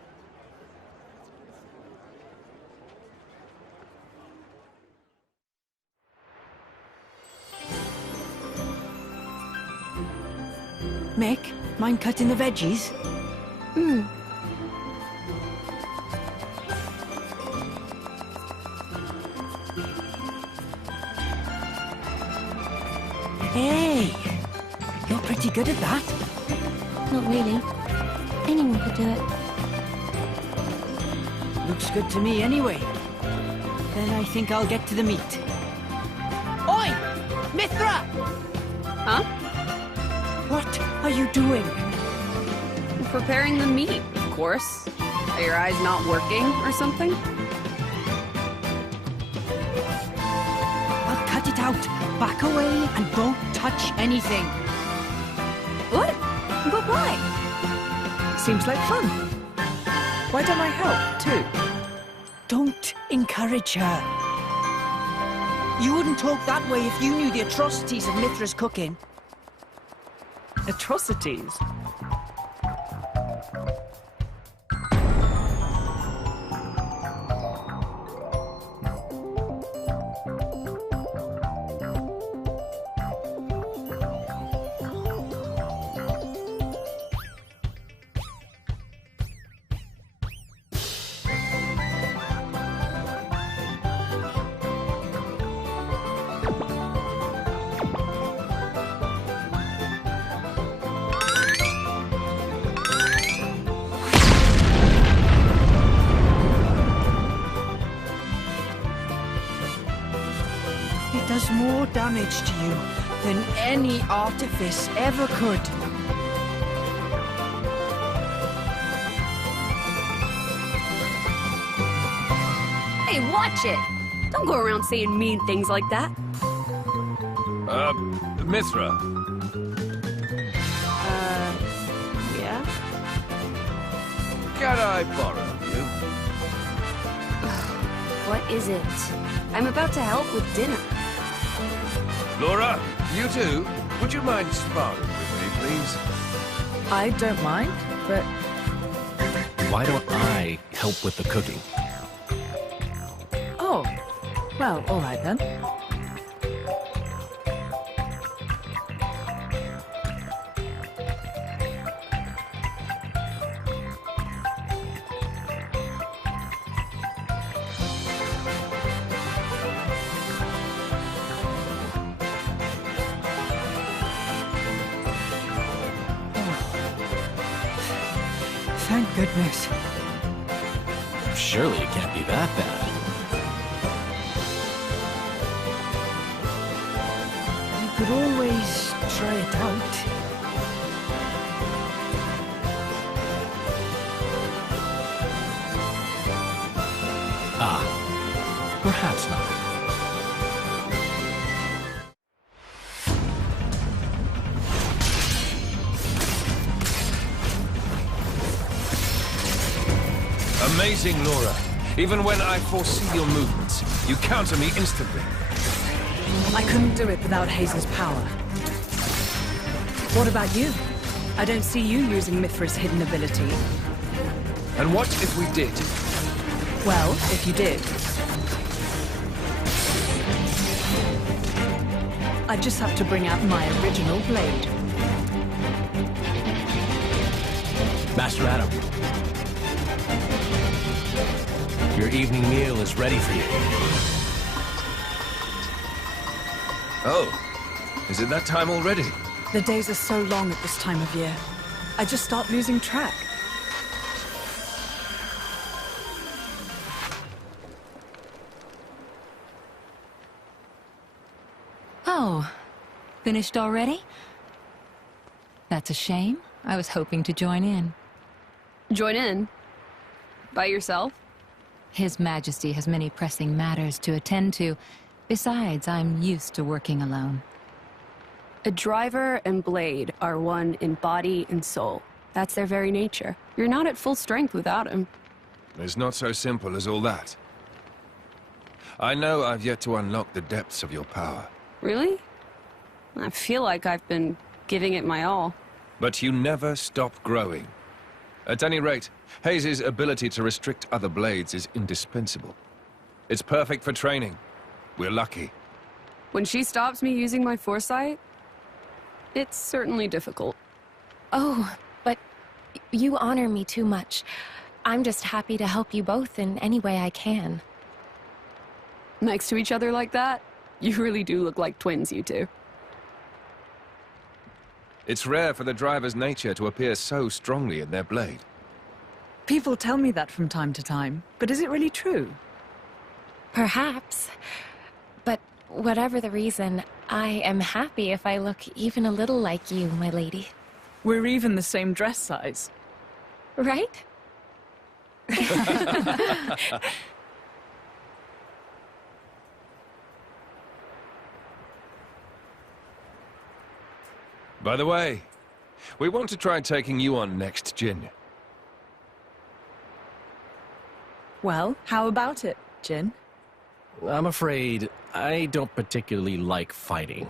Mick, mind cutting the veggies? Hey! You're pretty good at that. Not really. Anyone could do it. Looks good to me anyway. Then I think I'll get to the meat. Oi! Mithra! Huh? What are you doing? I'm preparing the meat, of course. Are your eyes not working or something? I'll cut it out. Back away and don't touch anything. What? But why? Seems like fun. Why don't I help, too? Don't encourage her. You wouldn't talk that way if you knew the atrocities of Mithra's cooking. Atrocities? does more damage to you than any artifice ever could. Hey, watch it! Don't go around saying mean things like that. Mithra. Yeah? Can I borrow you? What is it? I'm about to help with dinner. Laura, you too? Would you mind sparring with me, please? I don't mind, but Why don't I help with the cooking? oh, well, all right then. Thank goodness. Surely it can't be that bad. You could always try it out. Perhaps not. Amazing, Laura. Even when I foresee your movements, you counter me instantly. I couldn't do it without Hazel's power. What about you? I don't see you using Mithra's hidden ability. And what if we did? Well, if you did, I just have to bring out my original blade. Master Adam, your evening meal is ready for you. Oh, is it that time already? The days are so long at this time of year. I just start losing track. Oh, finished already? That's a shame. I was hoping to join in. Join in? By yourself? His Majesty has many pressing matters to attend to. Besides, I'm used to working alone. A driver and blade are one in body and soul. That's their very nature. You're not at full strength without him. It's not so simple as all that. I know I've yet to unlock the depths of your power. Really? I feel like I've been giving it my all. But you never stop growing. At any rate, Hayes' ability to restrict other blades is indispensable. It's perfect for training. We're lucky. When she stops me using my foresight, it's certainly difficult. Oh, but you honor me too much. I'm just happy to help you both in any way I can. Next to each other like that, you really do look like twins, you two. It's rare for the driver's nature to appear so strongly in their blade. People tell me that from time to time, but is it really true? Perhaps. But whatever the reason, I am happy if I look even a little like you, my lady. We're even the same dress size. Right? By the way, we want to try taking you on next, Jin. Well, how about it, Jin? I'm afraid I don't particularly like fighting.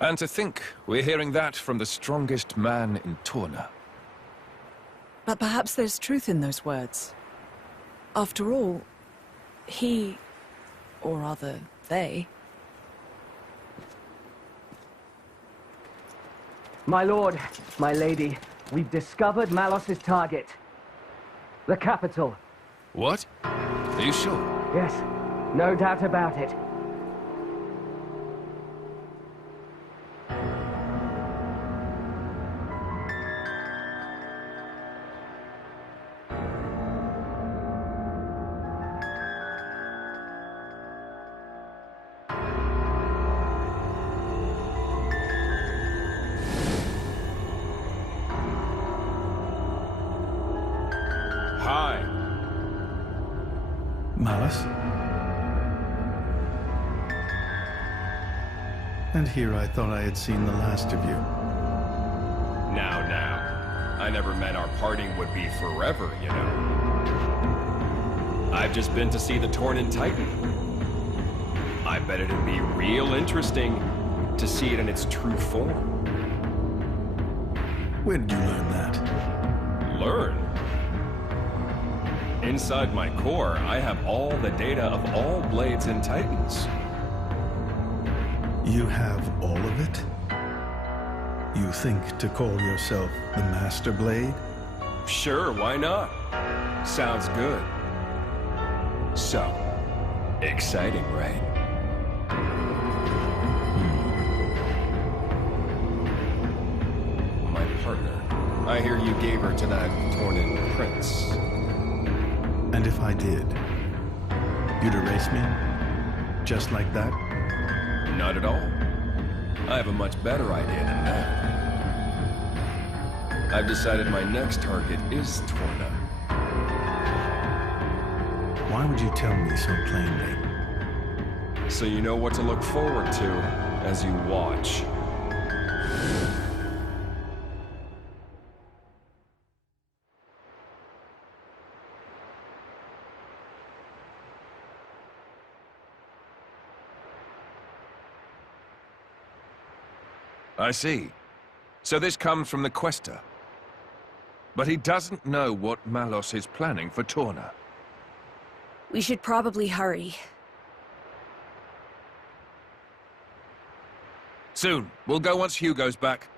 And to think we're hearing that from the strongest man in Torna. But perhaps there's truth in those words. After all, he, or rather, they... My lord, my lady, we've discovered Malos's target. The capital. What? Are you sure? Yes, no doubt about it. Aye. Malice? And here I thought I had seen the last of you. Now. I never meant our parting would be forever, you know. I've just been to see the Tornan Titan. I bet it'd be real interesting to see it in its true form. Where did you learn that? Learn? Inside my core, I have all the data of all blades and titans. You have all of it? You think to call yourself the Master Blade? Sure, why not? Sounds good. So, exciting, right? My partner. I hear you gave her to that Tornan prince. And if I did, you'd erase me? Just like that? Not at all. I have a much better idea than that. I've decided my next target is Torna. Why would you tell me so plainly? So you know what to look forward to as you watch. I see. So this comes from the Quester. But he doesn't know what Malos is planning for Torna. We should probably hurry. Soon. We'll go once Hugo's back.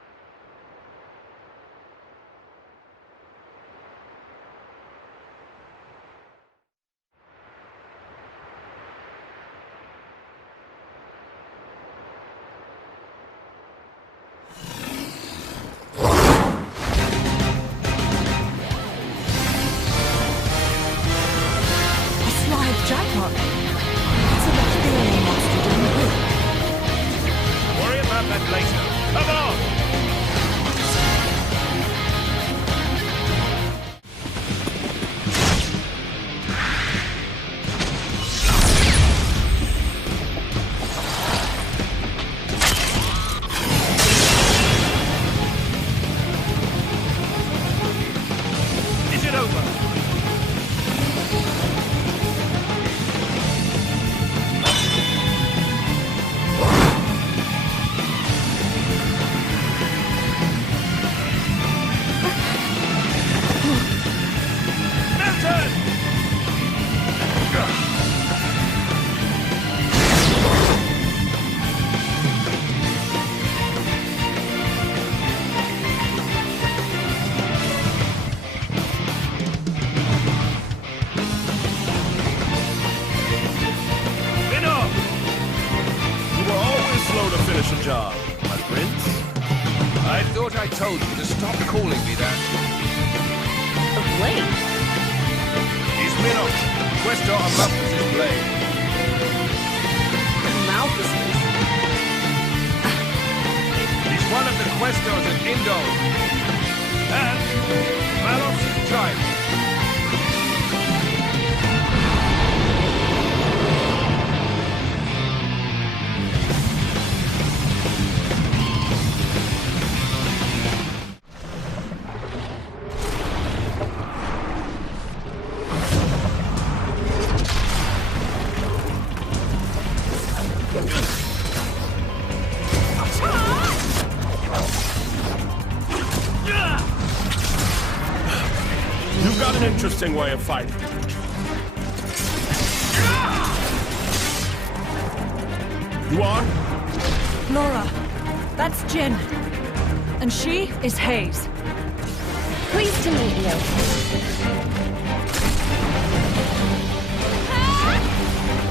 job, my prince. I thought I told you to stop calling me that. Blade? He's Minos, Questor of Malthus's blade. Malthus's? He's one of the Questors at Indol. And Malos' tribe. You've got an interesting way of fighting. You are? Laura, that's Jin. And she is Hayes. Pleased to meet you.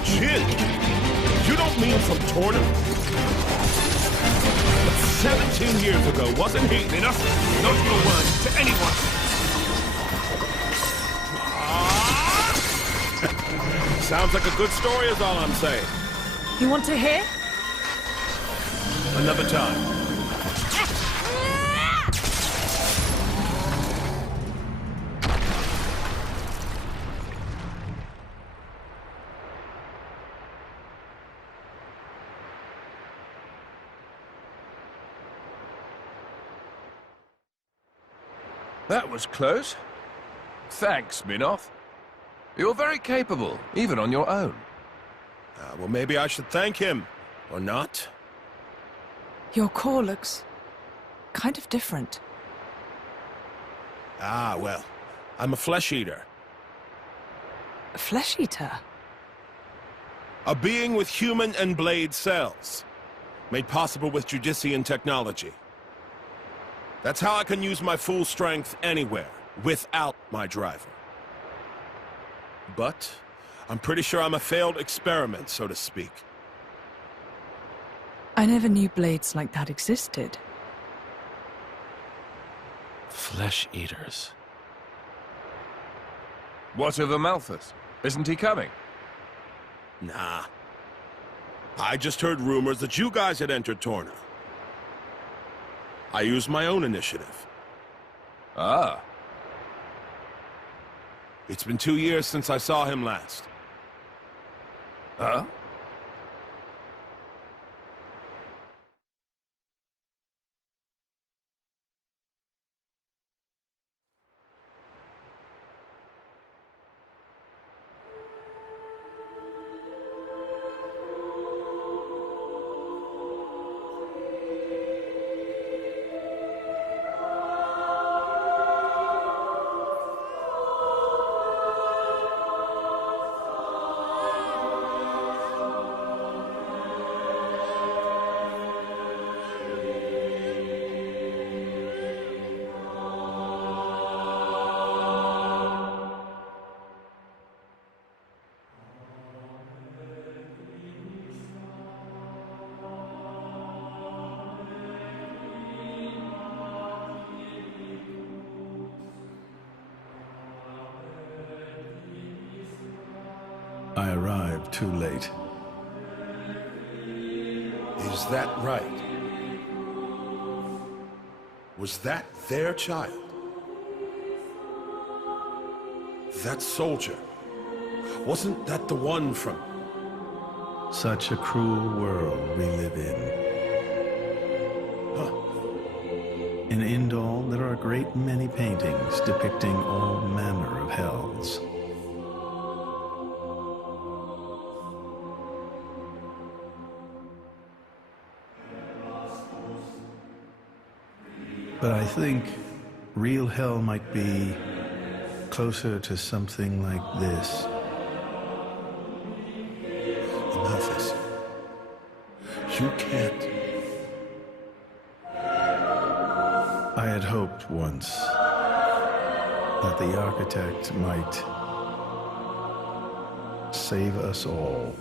Jin? You don't mean from Torna? But 17 years ago, wasn't he? Enough! No evil words to anyone! Sounds like a good story is all I'm saying. You want to hear? Another time. That was close. Thanks, Minoth. You're very capable, even on your own. Well, maybe I should thank him, or not? Your core looks kind of different. Ah, well, I'm a flesh eater. A flesh eater? A being with human and blade cells, made possible with Judician technology. That's how I can use my full strength anywhere, without my driver. But I'm pretty sure I'm a failed experiment, so to speak. I never knew blades like that existed. Flesh eaters. What of Amalthus? Isn't he coming? Nah. I just heard rumors that you guys had entered Torna. I used my own initiative. Ah. It's been 2 years since I saw him last. Huh? I arrived too late. Is that right? Was that their child? That soldier? Wasn't that the one from... Such a cruel world we live in. In Indol, there are a great many paintings depicting all manner of hells. But I think real hell might be closer to something like this. Amalthus, you can't... I had hoped once that the architect might save us all.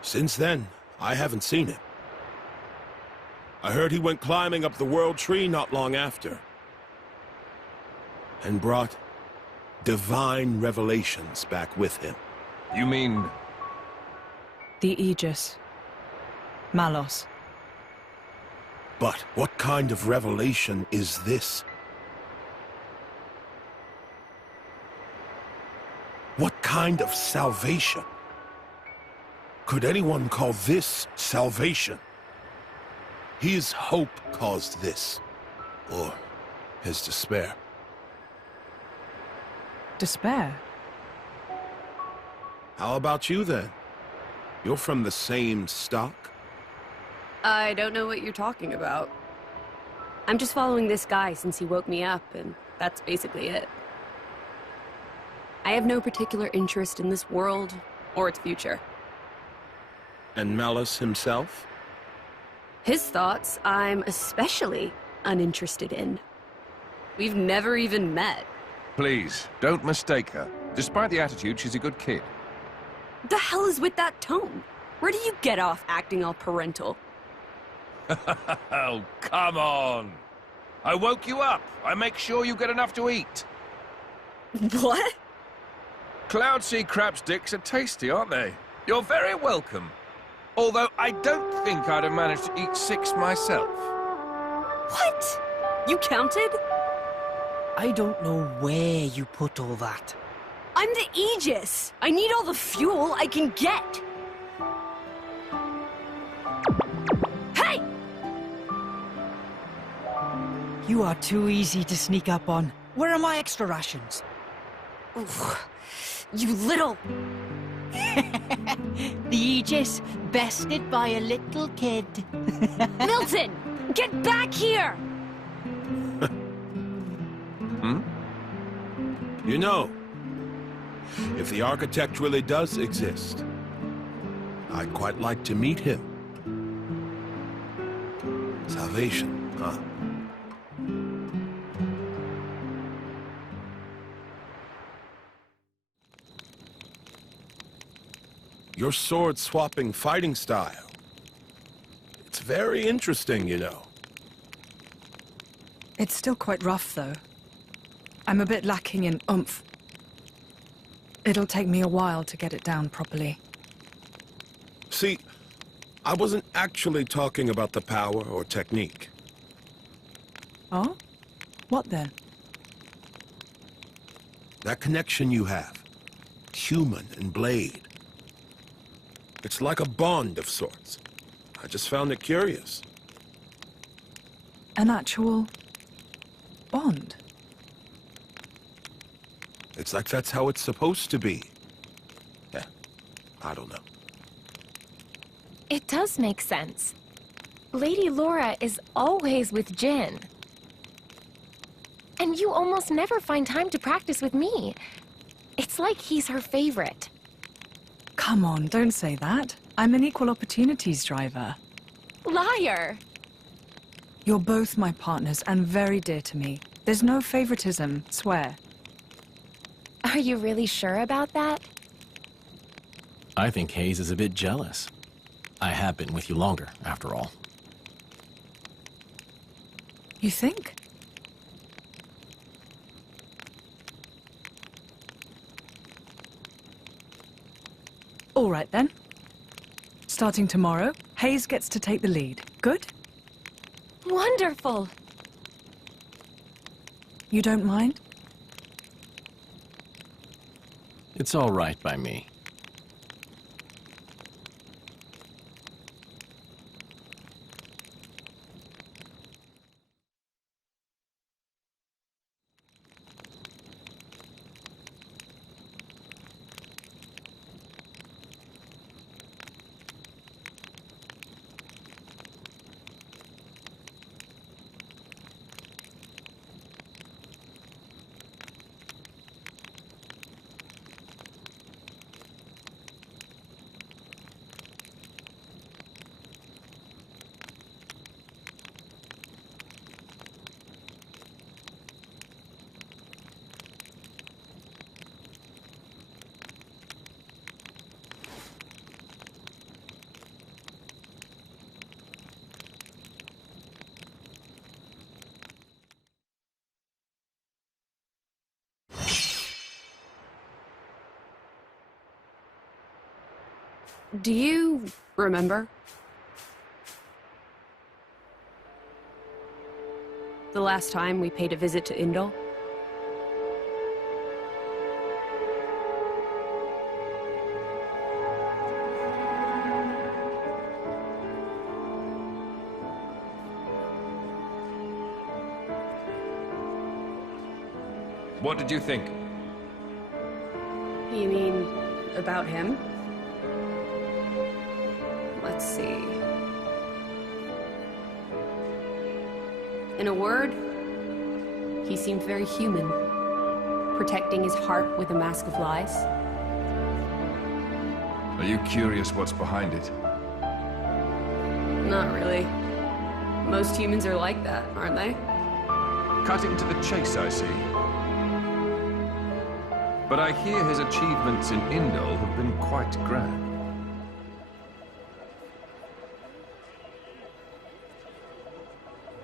Since then, I haven't seen him. I heard he went climbing up the World Tree not long after. And brought divine revelations back with him. You mean... The Aegis. Malos. But what kind of revelation is this? What kind of salvation? Could anyone call this salvation? His hope caused this. Or his despair. Despair? How about you, then? You're from the same stock? I don't know what you're talking about. I'm just following this guy since he woke me up, and that's basically it. I have no particular interest in this world or its future. And Malus himself? His thoughts, I'm especially uninterested in. We've never even met. Please, don't mistake her. Despite the attitude, she's a good kid. The hell is with that tone? Where do you get off acting all parental? Oh, come on. I woke you up. I make sure you get enough to eat. What? Cloud sea crab sticks are tasty, aren't they? You're very welcome. Although I don't think I'd have managed to eat 6 myself. What? You counted? I don't know where you put all that. I'm the Aegis. I need all the fuel I can get. Hey! You are too easy to sneak up on. Where are my extra rations? Oof. You little... The Aegis, bested by a little kid. Milton! Get back here! You know, if the architect really does exist, I'd quite like to meet him. Salvation, huh? Your sword-swapping fighting style. It's very interesting, you know. It's still quite rough, though. I'm a bit lacking in oomph. It'll take me a while to get it down properly. See, I wasn't actually talking about the power or technique. Oh? What then? That connection you have. Human and blade. It's like a bond of sorts. I just found it curious. An actual... bond? It's like that's how it's supposed to be. Yeah, I don't know. It does make sense. Lady Laura is always with Jin. And you almost never find time to practice with me. It's like he's her favorite. Come on, don't say that. I'm an equal opportunities driver. Liar! You're both my partners and very dear to me. There's no favoritism, swear. Are you really sure about that? I think Hayes is a bit jealous. I have been with you longer, after all. You think? All right then. Starting tomorrow, Hayes gets to take the lead. Good? Wonderful! You don't mind? It's all right by me. Do you remember? The last time we paid a visit to Indol? What did you think? You mean about him? Let's see. In a word, he seemed very human, protecting his heart with a mask of lies. Are you curious what's behind it? Not really. Most humans are like that, aren't they? Cutting to the chase, I see. But I hear his achievements in Indol have been quite grand.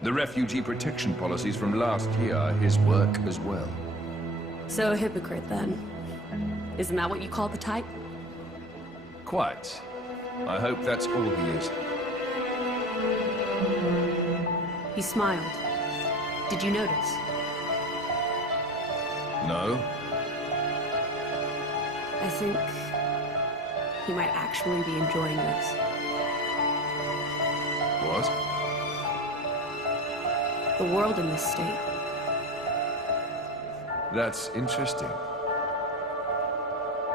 The refugee protection policies from last year are his work as well. So a hypocrite, then. Isn't that what you call the type? Quite. I hope that's all he is. He smiled. Did you notice? No? I think he might actually be enjoying this. What? the world in this state. That's interesting.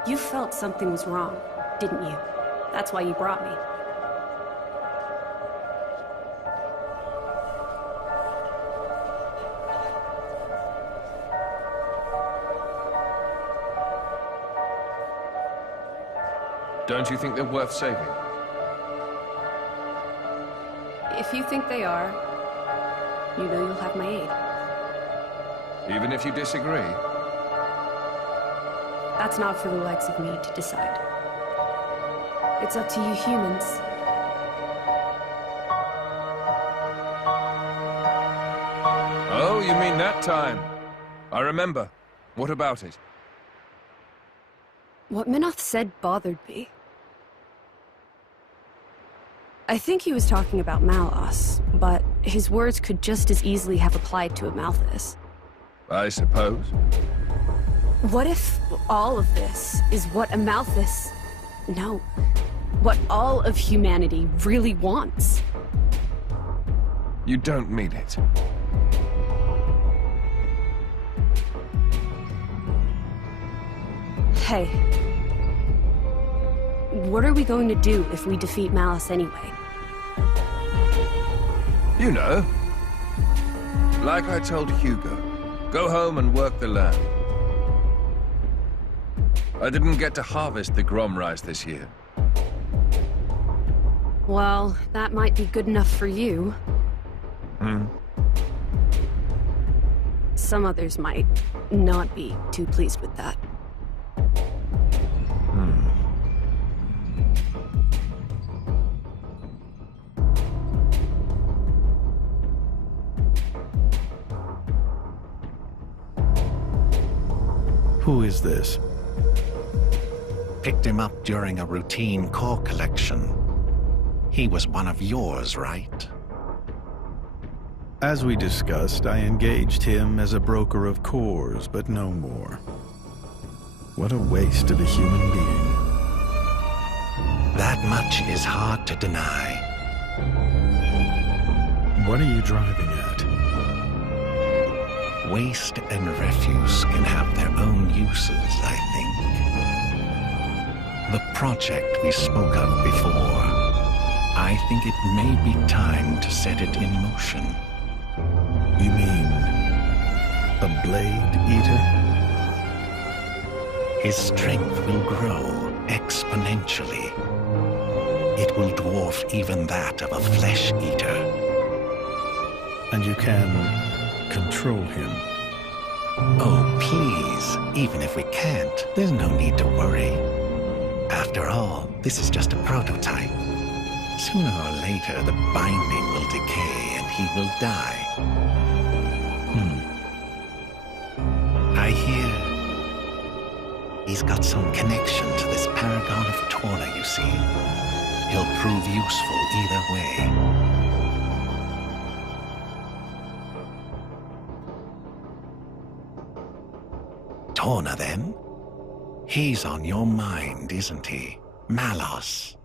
You felt something was wrong, didn't you? That's why you brought me. Don't you think they're worth saving? If you think they are, you know you'll have my aid. Even if you disagree? That's not for the likes of me to decide. It's up to you humans. Oh, you mean that time? I remember. What about it? What Minoth said bothered me. I think he was talking about Malos, but his words could just as easily have applied to a Malthus. I suppose. What if all of this is what a Malthus... No. What all of humanity really wants? You don't mean it. Hey. What are we going to do if we defeat Malos anyway? You know. Like I told Hugo. Go home and work the land. I didn't get to harvest the Grom rice this year. Well, that might be good enough for you. Some others might not be too pleased with that. Who is this? Picked him up during a routine core collection. He was one of yours, right? As we discussed, I engaged him as a broker of cores, but no more. What a waste of a human being. That much is hard to deny. What are you driving at? Waste and refuse can have their own uses, I think. The project we spoke of before, I think it may be time to set it in motion. You mean a Blade Eater? His strength will grow exponentially. It will dwarf even that of a Flesh Eater. And you can control him? Oh, please. Even if we can't, there's no need to worry. After all, this is just a prototype. Sooner or later, the binding will decay and he will die. I hear he's got some connection to this paragon of Torna, you see. He'll prove useful either way. Torna, then? He's on your mind, isn't he? Malos.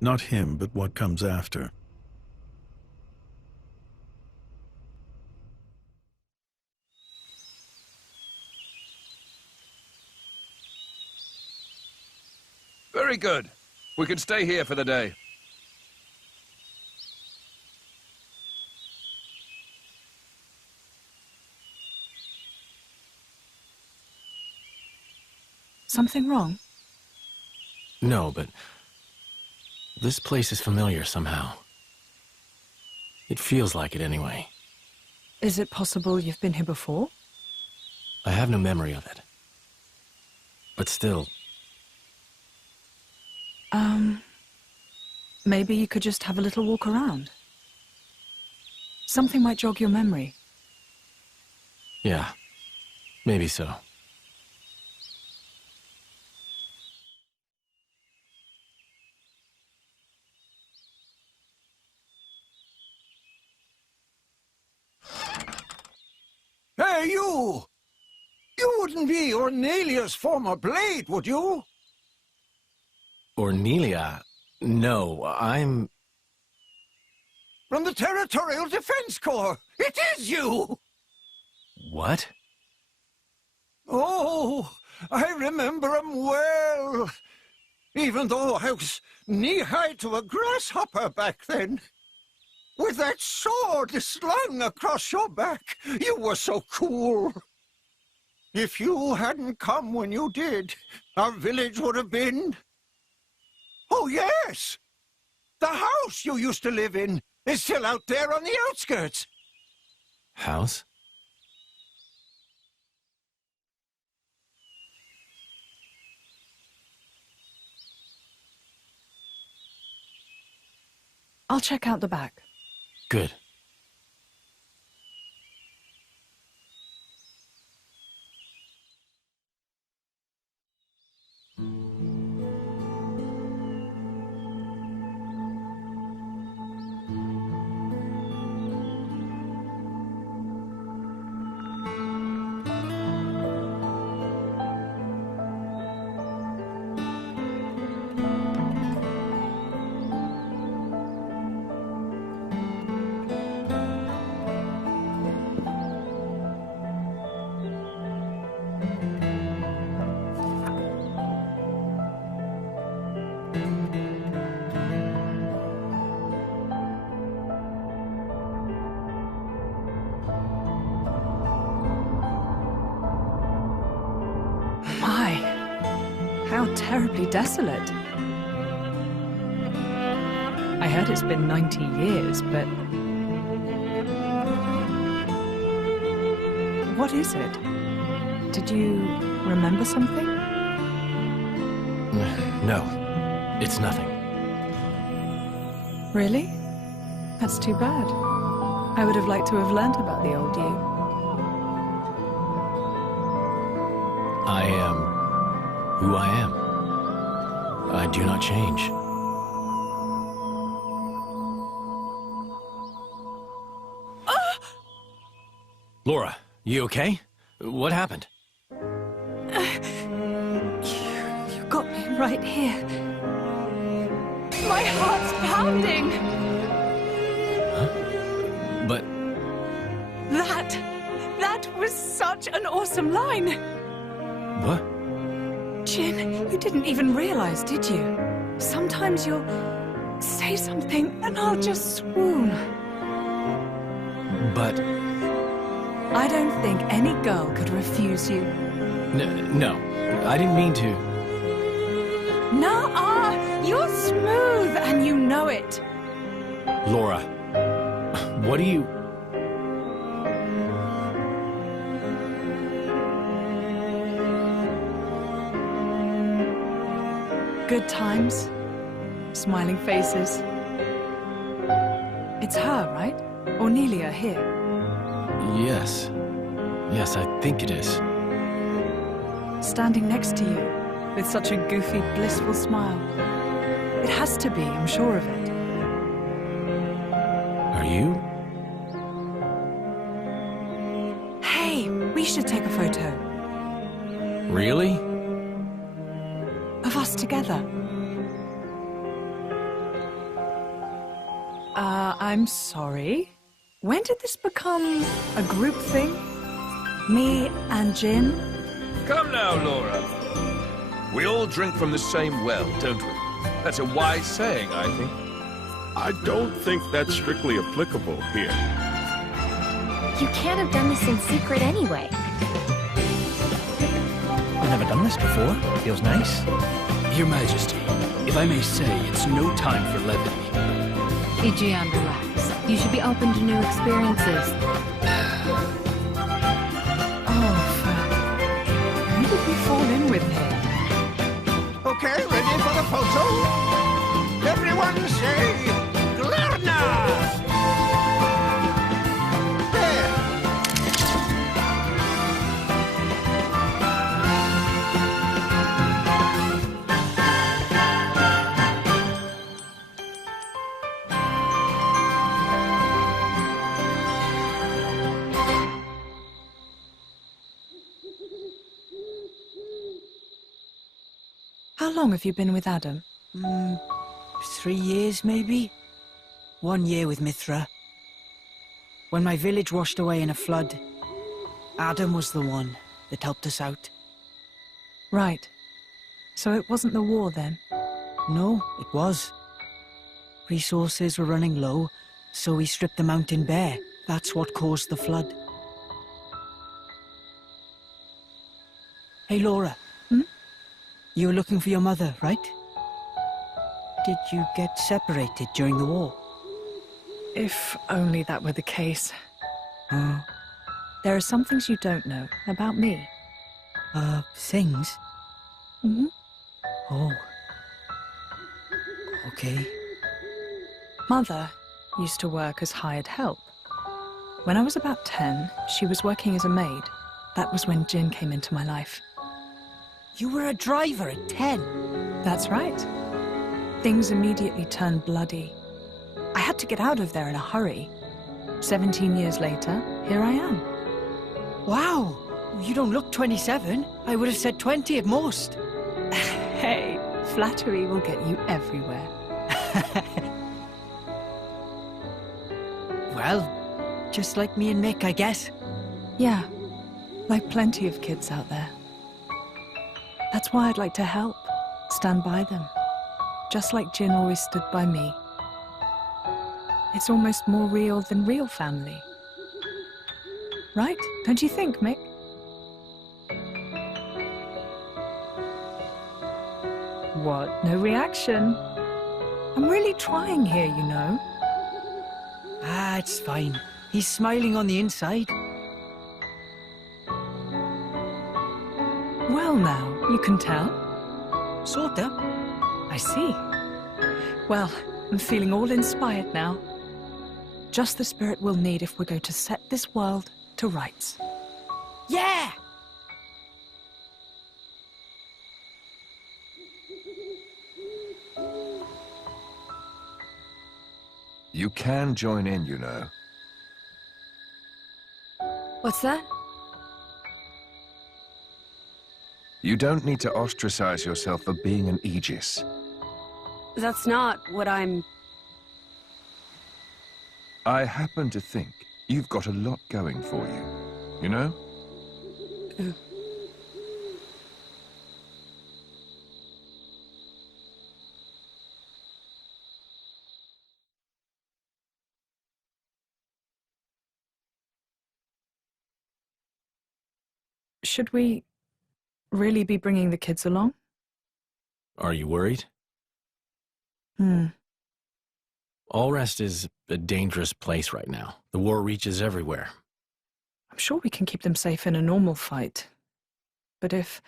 Not him, but what comes after. Very good. We can stay here for the day. Something wrong? No, but this place is familiar somehow. It feels like it anyway. Is it possible you've been here before? I have no memory of it. But still... Maybe you could just have a little walk around. Something might jog your memory. Yeah, maybe so. Hey, you! You wouldn't be Ornelia's former blade, would you? Ornelia? No, I'm... From the Territorial Defense Corps! It is you! What? Oh, I remember him well. Even though I was knee-high to a grasshopper back then. With that sword slung across your back, you were so cool. If you hadn't come when you did, our village would have been... Oh, yes! The house you used to live in is still out there on the outskirts. House? I'll check out the back. Good. How terribly desolate. I heard it's been 90 years, but... What is it? Did you remember something? No, it's nothing. Really? That's too bad. I would have liked to have learnt about the old you. I am who I am. I do not change. Laura, you okay? What happened? You got me right here. My heart's pounding! Huh? But... That was such an awesome line! What? Jin, you didn't even realize, did you? Sometimes you'll say something and I'll just swoon. But... I don't think any girl could refuse you. No, I didn't mean to. Nuh-uh! You're smooth and you know it. Laura, what do you... Good times, smiling faces. It's her, right? Or Nelia here? Yes. Yes, I think it is. Standing next to you, with such a goofy, blissful smile. It has to be, I'm sure of it. Are you? Hey, we should take a photo. Really? Of us together. I'm sorry. When did this become a group thing? Me and Jin? Come now, Laura. We all drink from the same well, don't we? That's a wise saying, I think. I don't think that's strictly applicable here. You can't have done this in secret anyway. I've never done this before. Feels nice. Your Majesty, if I may say, it's no time for levity. Fijian, relax. You should be open to new experiences. Oh, fuck. Who did we fall in with here? Okay, ready for the photo? Everyone say, Torna! There. How long have you been with Adam? 3 years, maybe? 1 year with Mithra. When my village washed away in a flood, Adam was the one that helped us out. Right. So it wasn't the war then? No, it was. Resources were running low, so we stripped the mountain bare. That's what caused the flood. Hey, Laura. You were looking for your mother, right? Did you get separated during the war? If only that were the case. There are some things you don't know about me. Things? Mm-hmm. Oh. Okay. Mother used to work as hired help. When I was about 10, she was working as a maid. That was when Jin came into my life. You were a driver at 10? That's right. Things immediately turned bloody. I had to get out of there in a hurry. 17 years later, here I am. Wow! You don't look 27. I would have said 20 at most. Hey, flattery will get you everywhere. Well, just like me and Mick, I guess. Yeah, like plenty of kids out there. That's why I'd like to help, stand by them. Just like Jin always stood by me. It's almost more real than real family. Right? Don't you think, Mick? What? No reaction? I'm really trying here, you know. Ah, it's fine. He's smiling on the inside. Well now, you can tell. Sorta. I see. Well, I'm feeling all inspired now. Just the spirit we'll need if we're going to set this world to rights. Yeah! You can join in, you know. What's that? You don't need to ostracize yourself for being an Aegis. That's not what I'm... I happen to think you've got a lot going for you, you know? Should we really be bringing the kids along? Are you worried? Allrest is a dangerous place right now. The war reaches everywhere. I'm sure we can keep them safe in a normal fight. But if...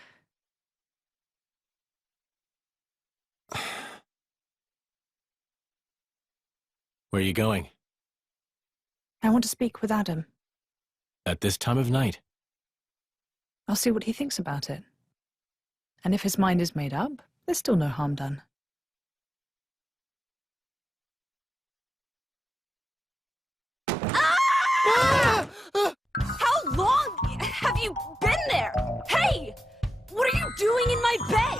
Where are you going? I want to speak with Adam. At this time of night? I'll see what he thinks about it. And if his mind is made up, there's still no harm done. How long have you been there? Hey! What are you doing in my bed?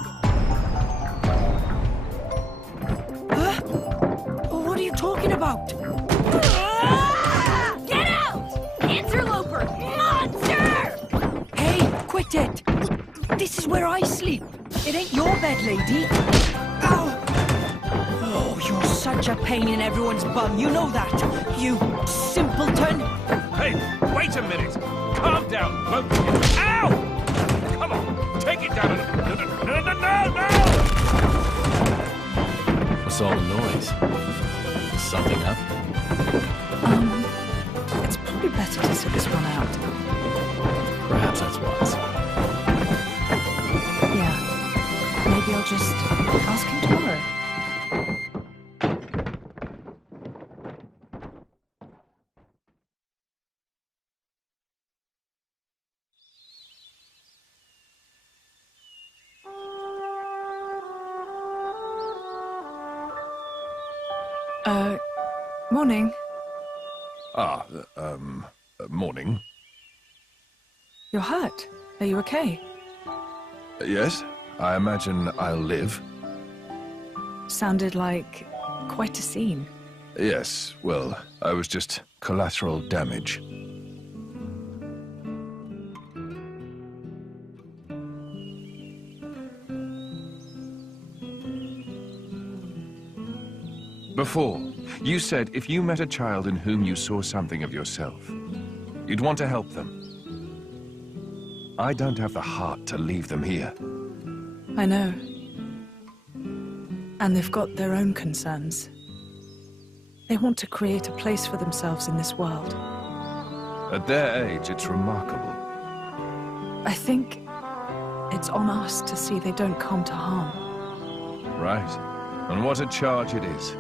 What are you talking about? Get out! Interloper! Monster! Hey, quit it! This is where I sleep. It ain't your bed, lady. Ow! Oh, you're such a pain in everyone's bum. You know that. You simpleton. Hey, wait a minute. Calm down, won't you? Ow! Come on, take it down. No! What's all the noise? Something up? It's probably better to sit this one out. Perhaps that's wise. Yeah. Maybe I'll just ask him tomorrow. Morning. Morning. You're hurt. Are you okay? Yes, I imagine I'll live. Sounded like quite a scene. Yes, well, I was just collateral damage. Before, you said if you met a child in whom you saw something of yourself, you'd want to help them. I don't have the heart to leave them here. I know. And they've got their own concerns. They want to create a place for themselves in this world. At their age, it's remarkable. I think it's on us to see they don't come to harm. Right. And what a charge it is.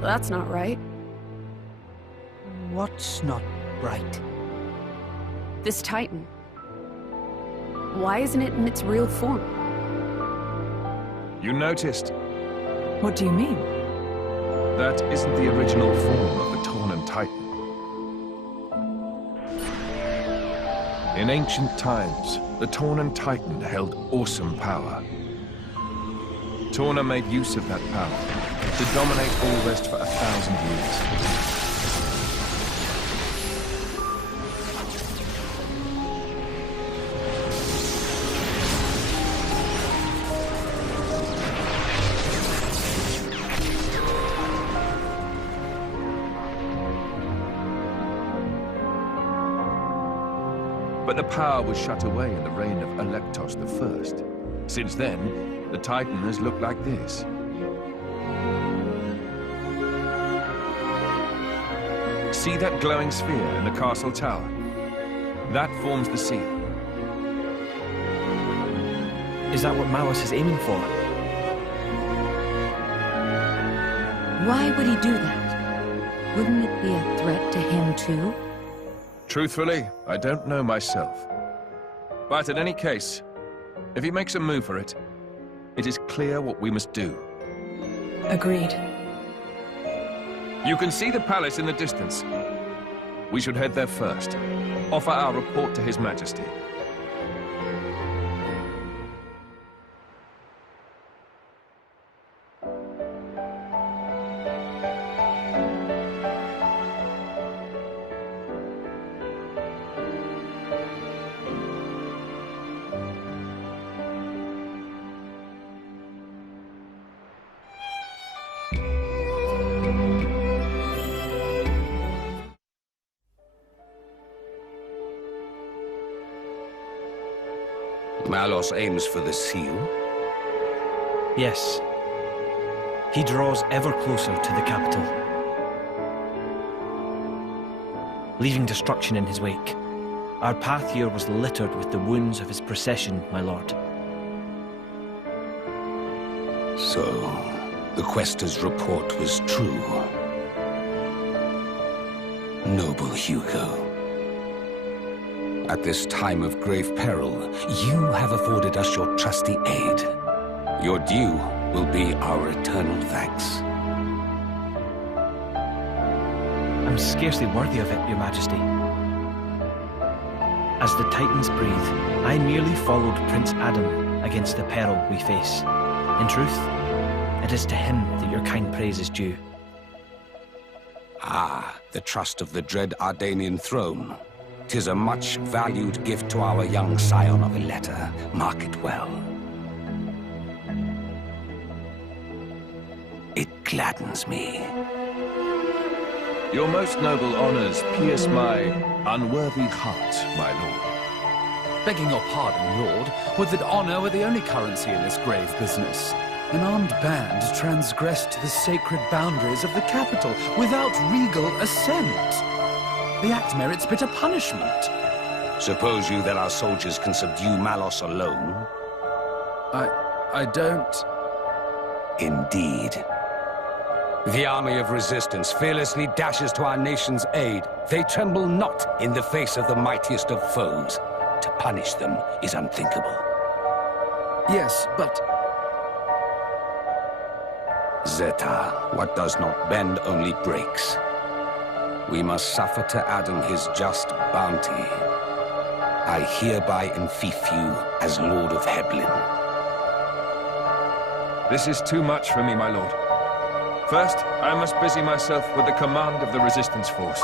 That's not right. What's not right? This Titan. Why isn't it in its real form? You noticed? What do you mean? That isn't the original form of the Tornan Titan. In ancient times, the Tornan Titan held awesome power. Torna made use of that power to dominate all West for 1,000 years. But the power was shut away in the reign of Electos I. Since then, the Titan has looked like this. See that glowing sphere in the castle tower? That forms the seal. Is that what Malus is aiming for? Why would he do that? Wouldn't it be a threat to him too? Truthfully, I don't know myself. But in any case, if he makes a move for it, it is clear what we must do. Agreed. You can see the palace in the distance. We should head there first. Offer our report to His Majesty. Malos aims for the seal? Yes. He draws ever closer to the capital, leaving destruction in his wake. Our path here was littered with the wounds of his procession, my lord. So, the Quester's report was true. Noble Hugo. At this time of grave peril, you have afforded us your trusty aid. Your due will be our eternal thanks. I'm scarcely worthy of it, Your Majesty. As the Titans breathe, I merely followed Prince Adam against the peril we face. In truth, it is to him that your kind praise is due. Ah, the trust of the dread Ardanian throne. 'Tis a much valued gift to our young scion of Ileta. Mark it well. It gladdens me. Your most noble honors pierce my unworthy heart, my lord. Begging your pardon, Lord, would that honor were the only currency in this grave business. An armed band transgressed the sacred boundaries of the capital without regal assent. The act merits bitter punishment. Suppose you that our soldiers can subdue Malos alone? I don't... Indeed. The army of resistance fearlessly dashes to our nation's aid. They tremble not in the face of the mightiest of foes. To punish them is unthinkable. Yes, but... Zeta, what does not bend only breaks. We must suffer to Adam his just bounty. I hereby enfeoff you as Lord of Heblin. This is too much for me, my lord. First, I must busy myself with the command of the resistance force.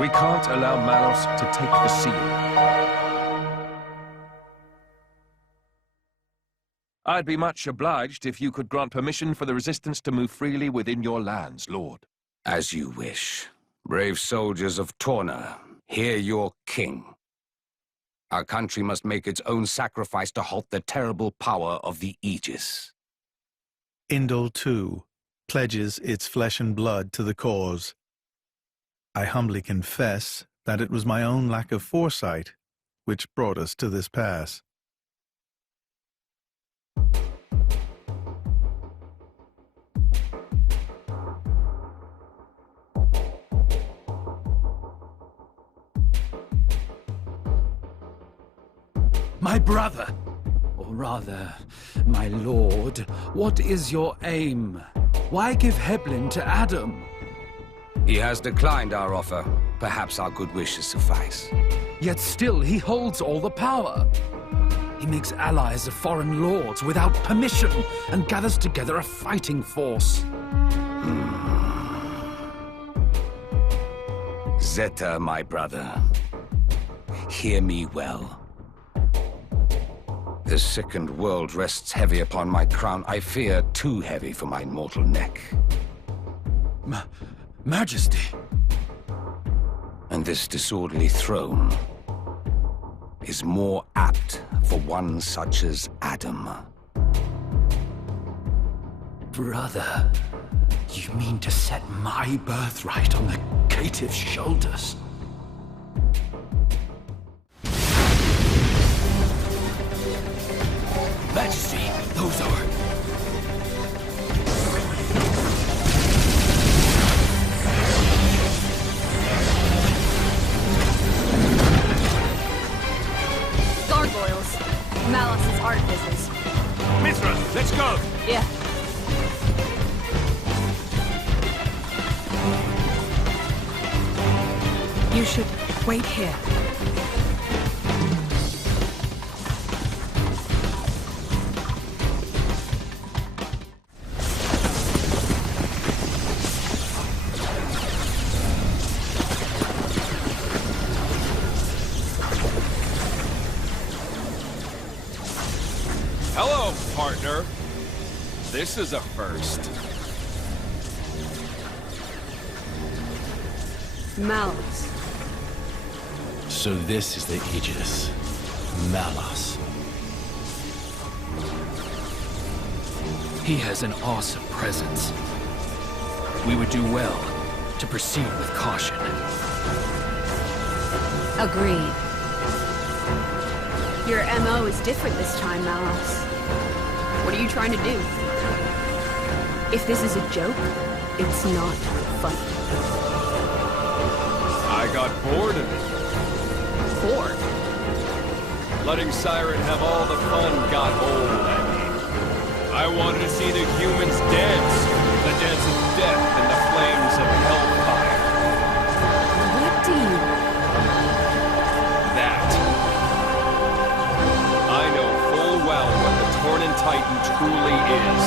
We can't allow Malos to take the seal. I'd be much obliged if you could grant permission for the resistance to move freely within your lands, Lord. As you wish. Brave soldiers of Torna, hear your king. Our country must make its own sacrifice to halt the terrible power of the Aegis. Indol, too, pledges its flesh and blood to the cause. I humbly confess that it was my own lack of foresight which brought us to this pass. My brother, or rather, my lord, what is your aim? Why give Heblin to Adam? He has declined our offer. Perhaps our good wishes suffice. Yet still he holds all the power. He makes allies of foreign lords without permission and gathers together a fighting force. Zeta, my brother, hear me well. The sickened world rests heavy upon my crown. I fear too heavy for my mortal neck. Majesty. And this disorderly throne is more apt for one such as Adam. Brother, you mean to set my birthright on the caitiff's shoulders? Majesty, those are... Gargoyles. Malos' artificers. Mithra, let's go! Yeah. You should wait here. Hello, partner. This is a first. Malos. So this is the Aegis. Malos. He has an awesome presence. We would do well to proceed with caution. Agreed. Your MO is different this time, Malos. What are you trying to do? If this is a joke, it's not funny. I got bored of it. Bored? Letting Siren have all the fun got old, I mean. I wanted to see the humans dance. The dance of death and the flames of hellfire. What do you... That. I know full well what the Tornan Titan truly is.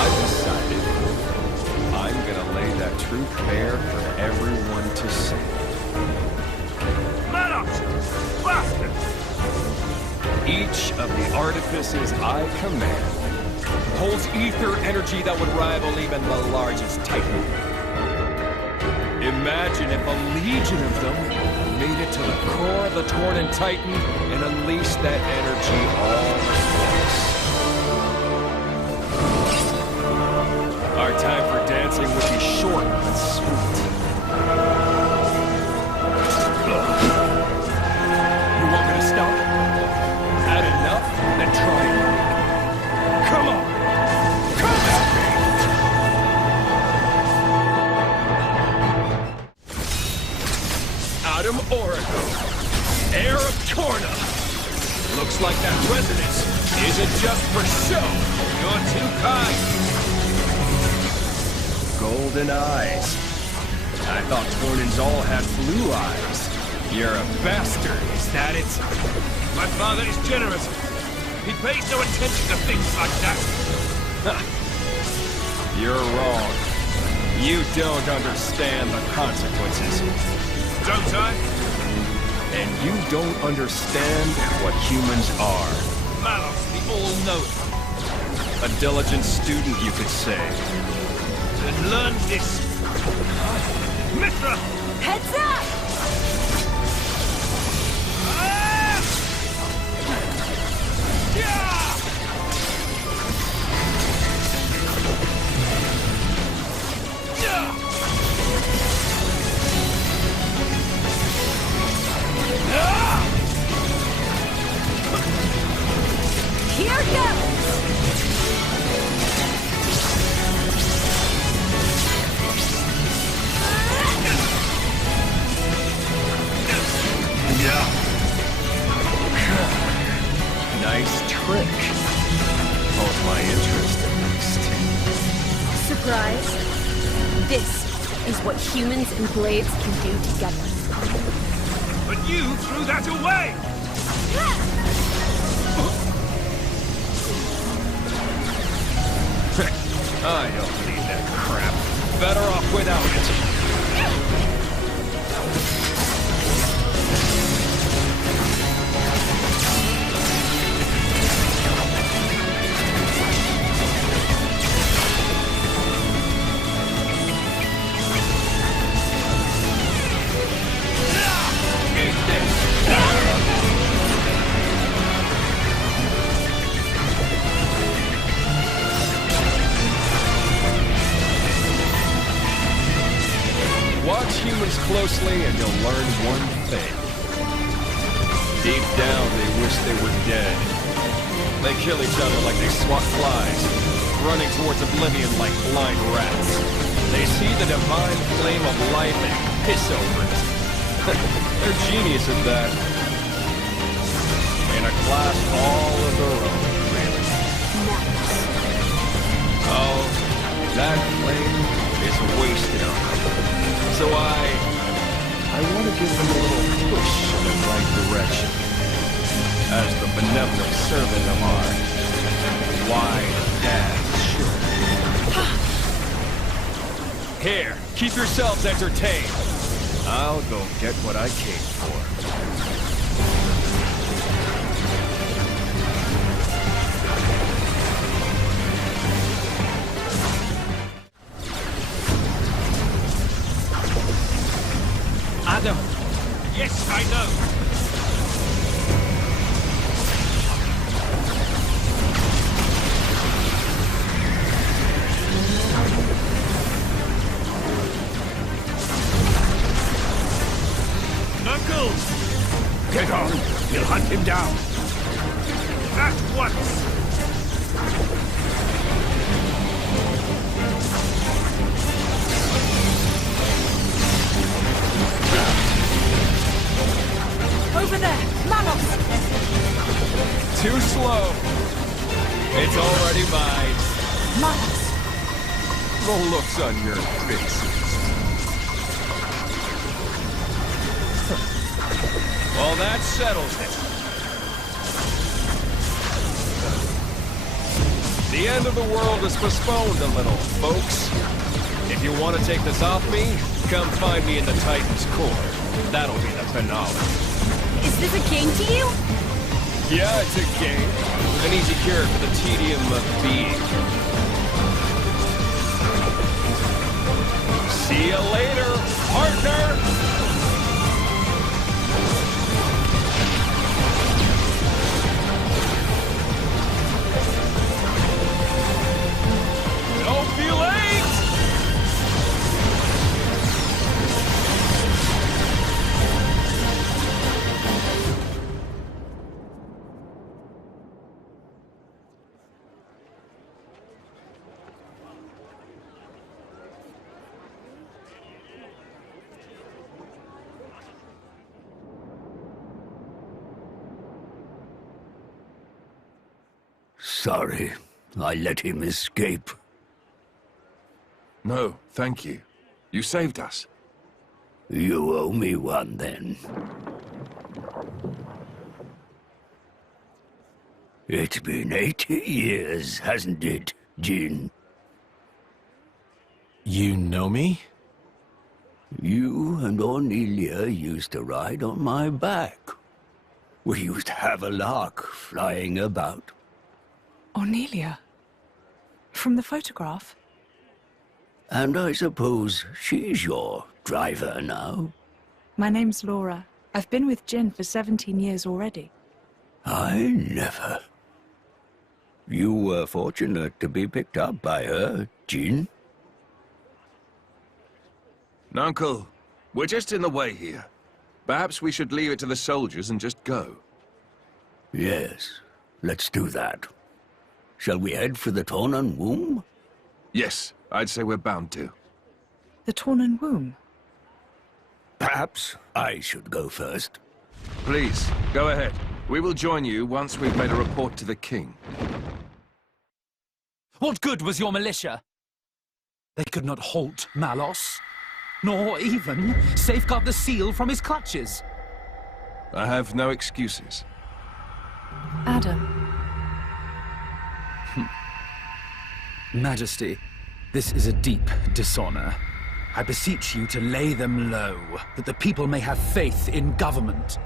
I've decided I'm gonna lay that truth bare for everyone to see. Bastard! Each of the artifices I command holds ether energy that would rival even the largest Titan. Imagine if a legion of them made it to the core of the Tornan Titan and unleashed that energy all at once. Our time for dancing would be short but sweet. You want me to stop? Had enough? Then try it. Come on! Come at me! Adam Oracle, heir of Torna. Looks like that resonance You're too kind. Golden eyes. I thought Tornans all had blue eyes. You're a bastard, is that it? My father is generous. He pays no attention to things like that. You're wrong. You don't understand the consequences. Don't I? And you don't understand what humans are. Malos, the all-knowing. A diligent student, you could say. Then learn this. Mithra! Heads up! Here goes! Nice trick. Hold my interest, at least. Surprise. This is what humans and blades can do together. But you threw that away! I don't need that crap. Better off without it. Watch humans closely and you'll learn one thing. Deep down, they wish they were dead. They kill each other like they swat flies, running towards oblivion like blind rats. They see the divine flame of life and piss over it. They're genius at that. In a class all of their own, really. Oh, that flame is wasted on them. So I want to give them a little push in the right direction. As the benevolent servant of our wide dad should. Here, keep yourselves entertained. I'll go get what I came for. Adam. Yes, I know. Knuckles! Get on! You'll hunt him down! At once! Over there! Manos! Too slow. It's already mine. Manos! The looks on your faces. Well, that settles it. The end of the world is postponed a little, folks. If you want to take this off me, come find me in the Titan's core. That'll be the finale. Is this a game to you? Yeah, it's a game. An easy cure for the tedium of being. See you later, partner! Don't be late! Sorry. I let him escape. No, thank you. You saved us. You owe me one, then. It's been 80 years, hasn't it, Jin? You know me? You and Ornelia used to ride on my back. We used to have a lark flying about. Ornelia? From the photograph? And I suppose she's your driver now? My name's Laura. I've been with Jin for 17 years already. I never. You were fortunate to be picked up by her, Jin. Uncle, we're just in the way here. Perhaps we should leave it to the soldiers and just go. Yes, let's do that. Shall we head for the Tornan womb? Yes, I'd say we're bound to. The Tornan womb? Perhaps I should go first. Please, go ahead. We will join you once we've made a report to the king. What good was your militia? They could not halt Malos, nor even safeguard the seal from his clutches. I have no excuses. Adam. Majesty, this is a deep dishonor. I beseech you to lay them low, that the people may have faith in government.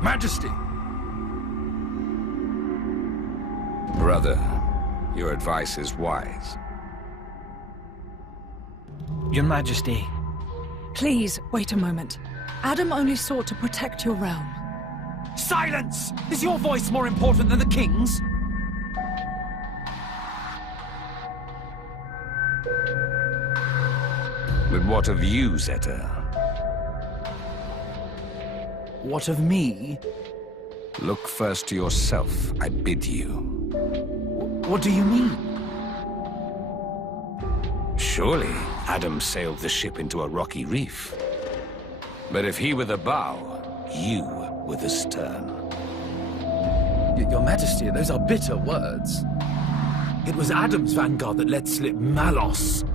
Majesty! Brother, your advice is wise. Your Majesty. Please, wait a moment. Adam only sought to protect your realm. Silence! Is your voice more important than the king's? But what of you, Zeta? What of me? Look first to yourself, I bid you. What do you mean? Surely Adam sailed the ship into a rocky reef. But if he were the bow, you were the stern. Your Majesty, those are bitter words. It was Adam's vanguard that let slip Malos.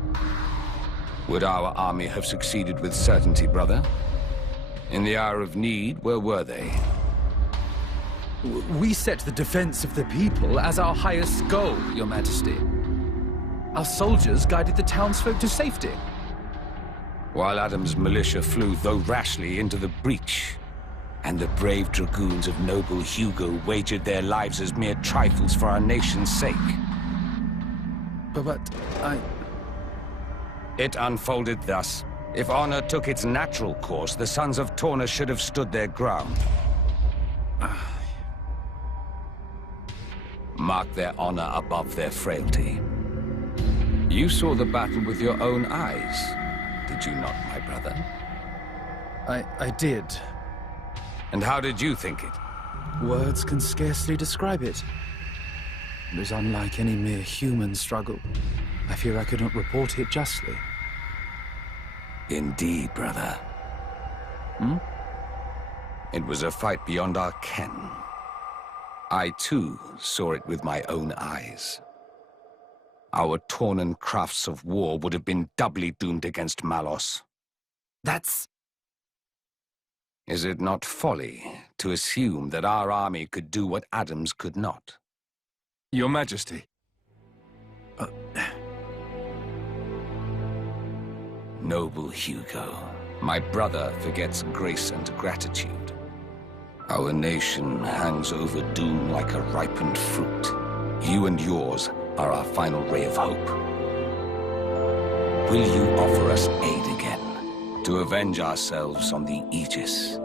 Would our army have succeeded with certainty, brother? In the hour of need, where were they? We set the defense of the people as our highest goal, Your Majesty. Our soldiers guided the townsfolk to safety. While Adam's militia flew, though rashly, into the breach, and the brave dragoons of noble Hugo wagered their lives as mere trifles for our nation's sake. But It unfolded thus. If honor took its natural course, the sons of Torna should have stood their ground. Mark their honor above their frailty. You saw the battle with your own eyes, did you not, my brother? I did. And how did you think it? Words can scarcely describe it. It was unlike any mere human struggle. I fear I could not report it justly. Indeed, brother. It was a fight beyond our ken. I, too, saw it with my own eyes. Our Tornan crafts of war would have been doubly doomed against Malos. That's... Is it not folly to assume that our army could do what Adam's could not? Your Majesty. Noble Hugo, my brother forgets grace and gratitude. Our nation hangs over doom like a ripened fruit. You and yours are our final ray of hope. Will you offer us aid again, to avenge ourselves on the Aegis?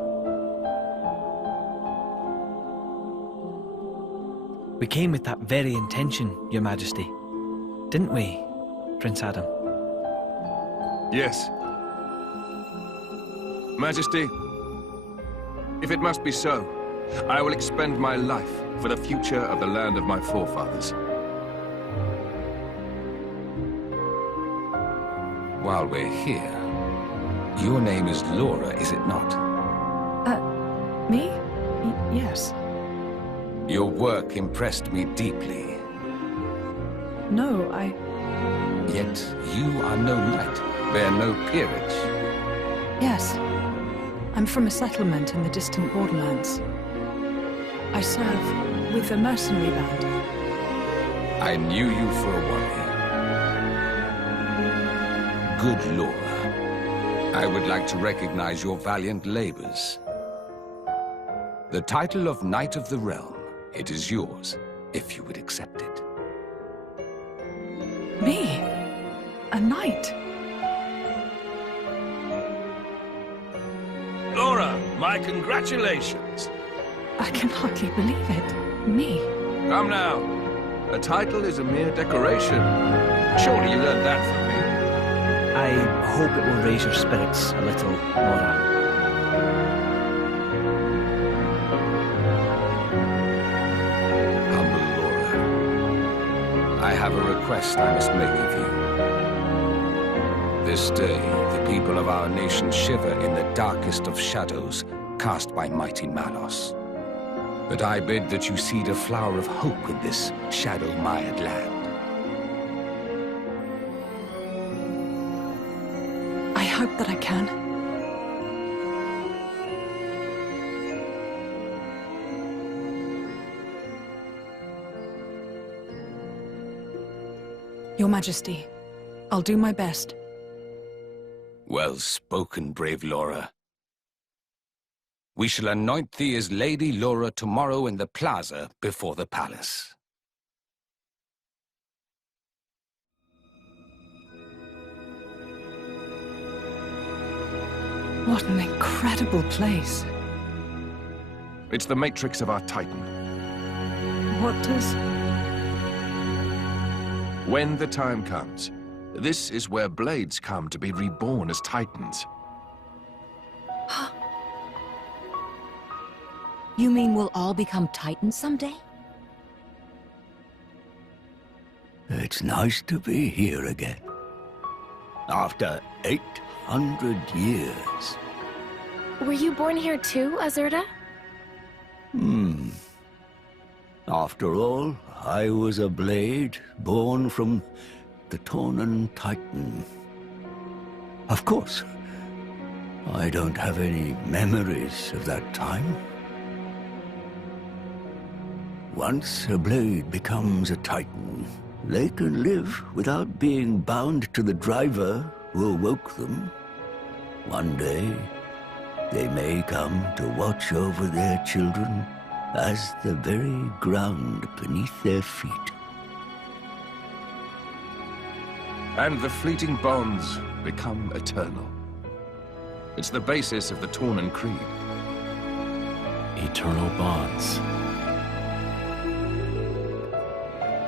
We came with that very intention, Your Majesty. Didn't we, Prince Adam? Yes. Majesty, if it must be so, I will expend my life for the future of the land of my forefathers. While we're here, your name is Laura, is it not? Me? Yes. Your work impressed me deeply. No, Yet you are no knight, bear no peerage. Yes. I'm from a settlement in the distant borderlands. I serve with a mercenary band. I knew you for a warrior. Good Laura, I would like to recognize your valiant labors. The title of Knight of the Realm, it is yours, if you would accept it. Me? A knight? Laura, my congratulations. I can hardly believe it. Me? Come now. A title is a mere decoration. Surely you learned that from me. I hope it will raise your spirits a little, Laura. Humble Laura, I have a request I must make of you. This day, the people of our nation shiver in the darkest of shadows cast by mighty Malos. But I bid that you seed a flower of hope in this shadow-mired land. I hope that I can. Your Majesty, I'll do my best. Well spoken, brave Laura. We shall anoint thee as Lady Laura tomorrow in the plaza before the palace. What an incredible place. It's the matrix of our Titan. What does... When the time comes, this is where blades come to be reborn as Titans. You mean we'll all become Titans someday? It's nice to be here again. After 800 years. Were you born here too, Azurda? After all, I was a blade born from the Tornan Titan. Of course, I don't have any memories of that time. Once a blade becomes a Titan, they can live without being bound to the driver who awoke them. One day, they may come to watch over their children as the very ground beneath their feet. And the fleeting bonds become eternal. It's the basis of the Tornan Creed. Eternal bonds.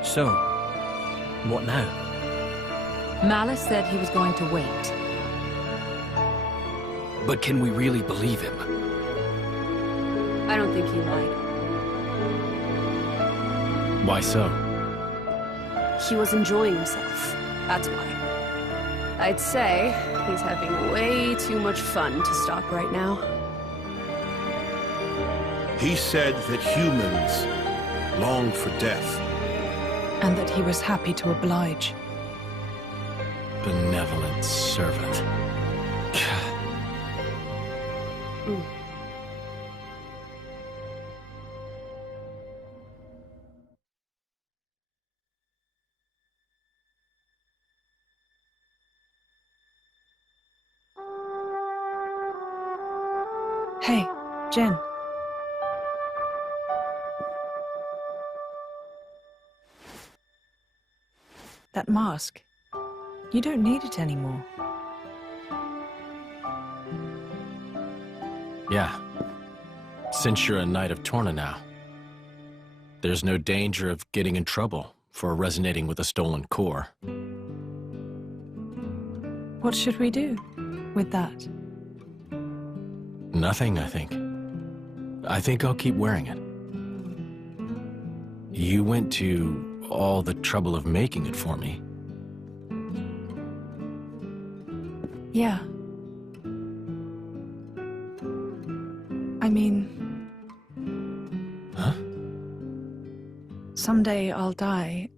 So, what now? Malice said he was going to wait. But can we really believe him? I don't think he lied. Why so? He was enjoying himself. That's why. I'd say he's having way too much fun to stop right now. He said that humans long for death. And that he was happy to oblige. Benevolent servant. Hey, Jen. That mask. You don't need it anymore. Yeah. Since you're a Knight of Torna now, there's no danger of getting in trouble for resonating with a stolen core. What should we do with that? Nothing, I think. I think I'll keep wearing it. You went to all the trouble of making it for me. Yeah. I mean... Huh? Someday I'll die,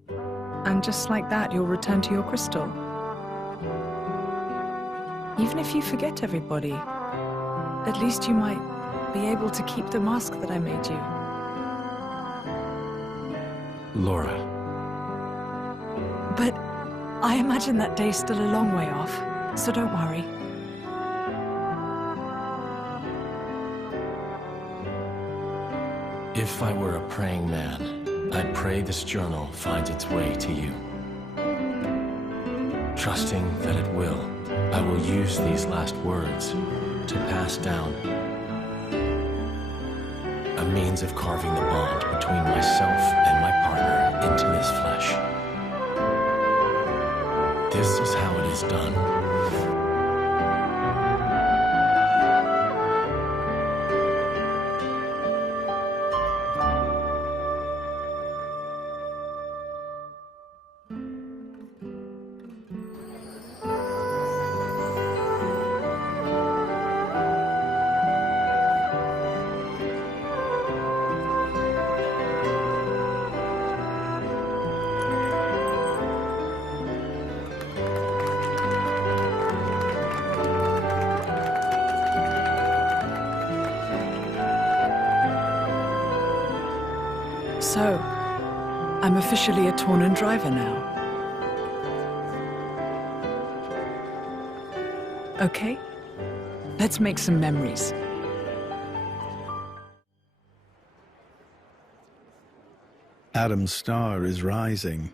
and just like that, you'll return to your crystal. Even if you forget everybody, at least you might be able to keep the mask that I made you. Laura. But I imagine that day's still a long way off, so don't worry. If I were a praying man, I'd pray this journal finds its way to you. Trusting that it will, I will use these last words to pass down a means of carving the bond between myself and my partner into this flesh. This is how it is done. So, I'm officially a Torna driver now. Okay, let's make some memories. Adam's star is rising.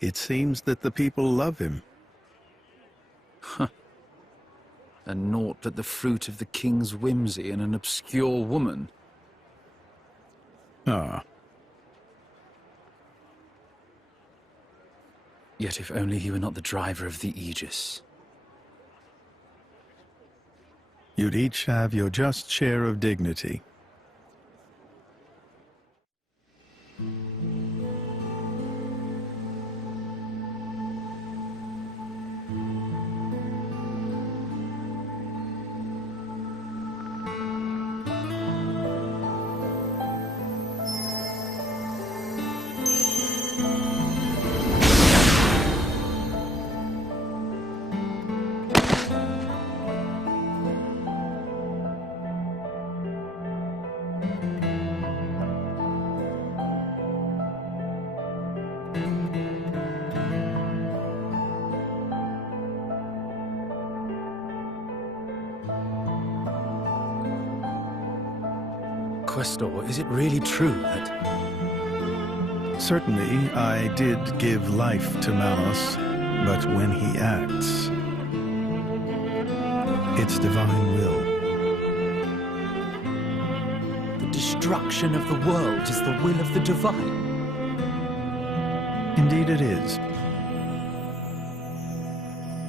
It seems that the people love him. Huh. And naught but the fruit of the king's whimsy and an obscure woman. Ah. Yet if only he were not the driver of the Aegis. You'd each have your just share of dignity. Questor, is it really true that... Certainly, I did give life to Malos, but when he acts, it's divine will. The destruction of the world is the will of the divine? Indeed it is.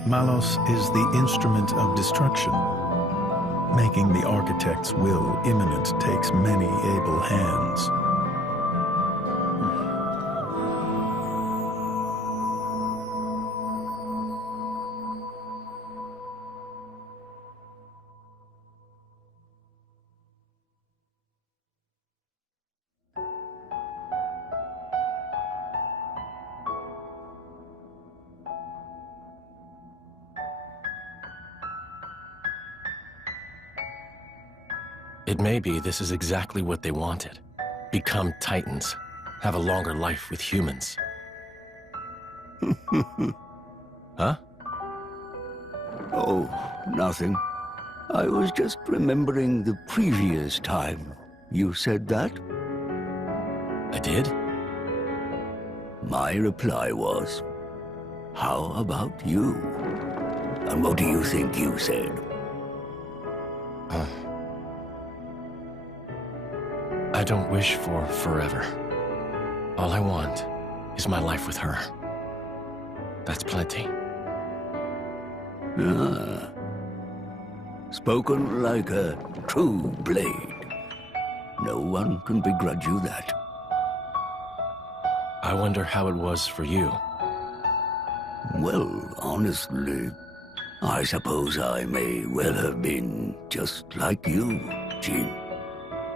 Malos is the instrument of destruction. Making the architect's will imminent takes many able hands. It may be this is exactly what they wanted. Become Titans. Have a longer life with humans. Huh? Oh, nothing. I was just remembering the previous time you said that. I did? My reply was, how about you? And what do you think you said? I don't wish for forever. All I want is my life with her. That's plenty. Ah. Spoken like a true blade. No one can begrudge you that. I wonder how it was for you. Well, honestly, I suppose I may well have been just like you, Jean.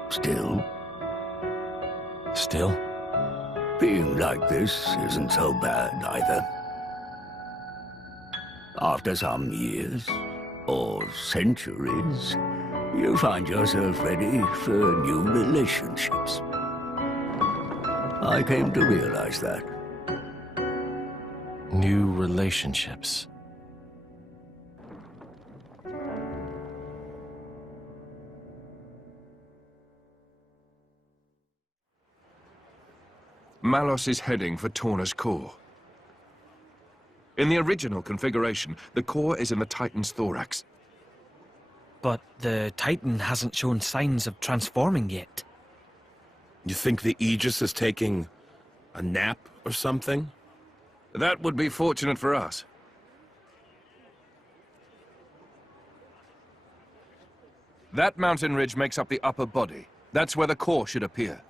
Still? Still? Being like this isn't so bad either. After some years, or centuries, you find yourself ready for new relationships. I came to realize that. New relationships. Malos is heading for Torna's core. In the original configuration, the core is in the Titan's thorax. But the Titan hasn't shown signs of transforming yet. You think the Aegis is taking a nap or something? That would be fortunate for us. That mountain ridge makes up the upper body. That's where the core should appear.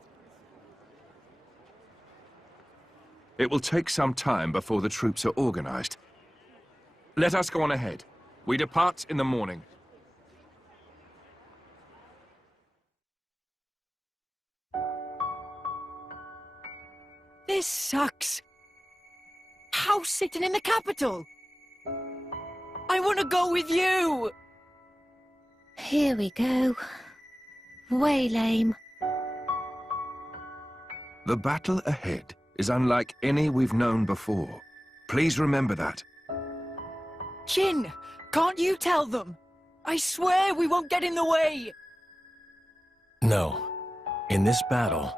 It will take some time before the troops are organized. Let us go on ahead. We depart in the morning. This sucks. House sitting in the capital. I want to go with you. Here we go. Way lame. The battle ahead is unlike any we've known before. Please remember that. Jin, can't you tell them? I swear we won't get in the way. No. In this battle,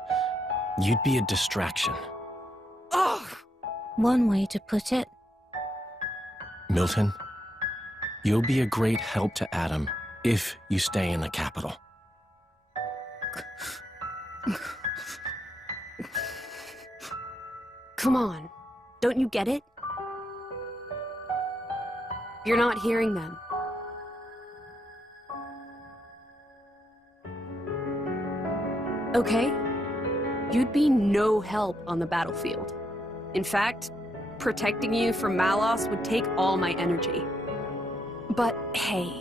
you'd be a distraction. Ugh! One way to put it. Milton, you'll be a great help to Adam if you stay in the capital. Come on. Don't you get it? You're not hearing them. Okay? You'd be no help on the battlefield. In fact, protecting you from Malos would take all my energy. But hey,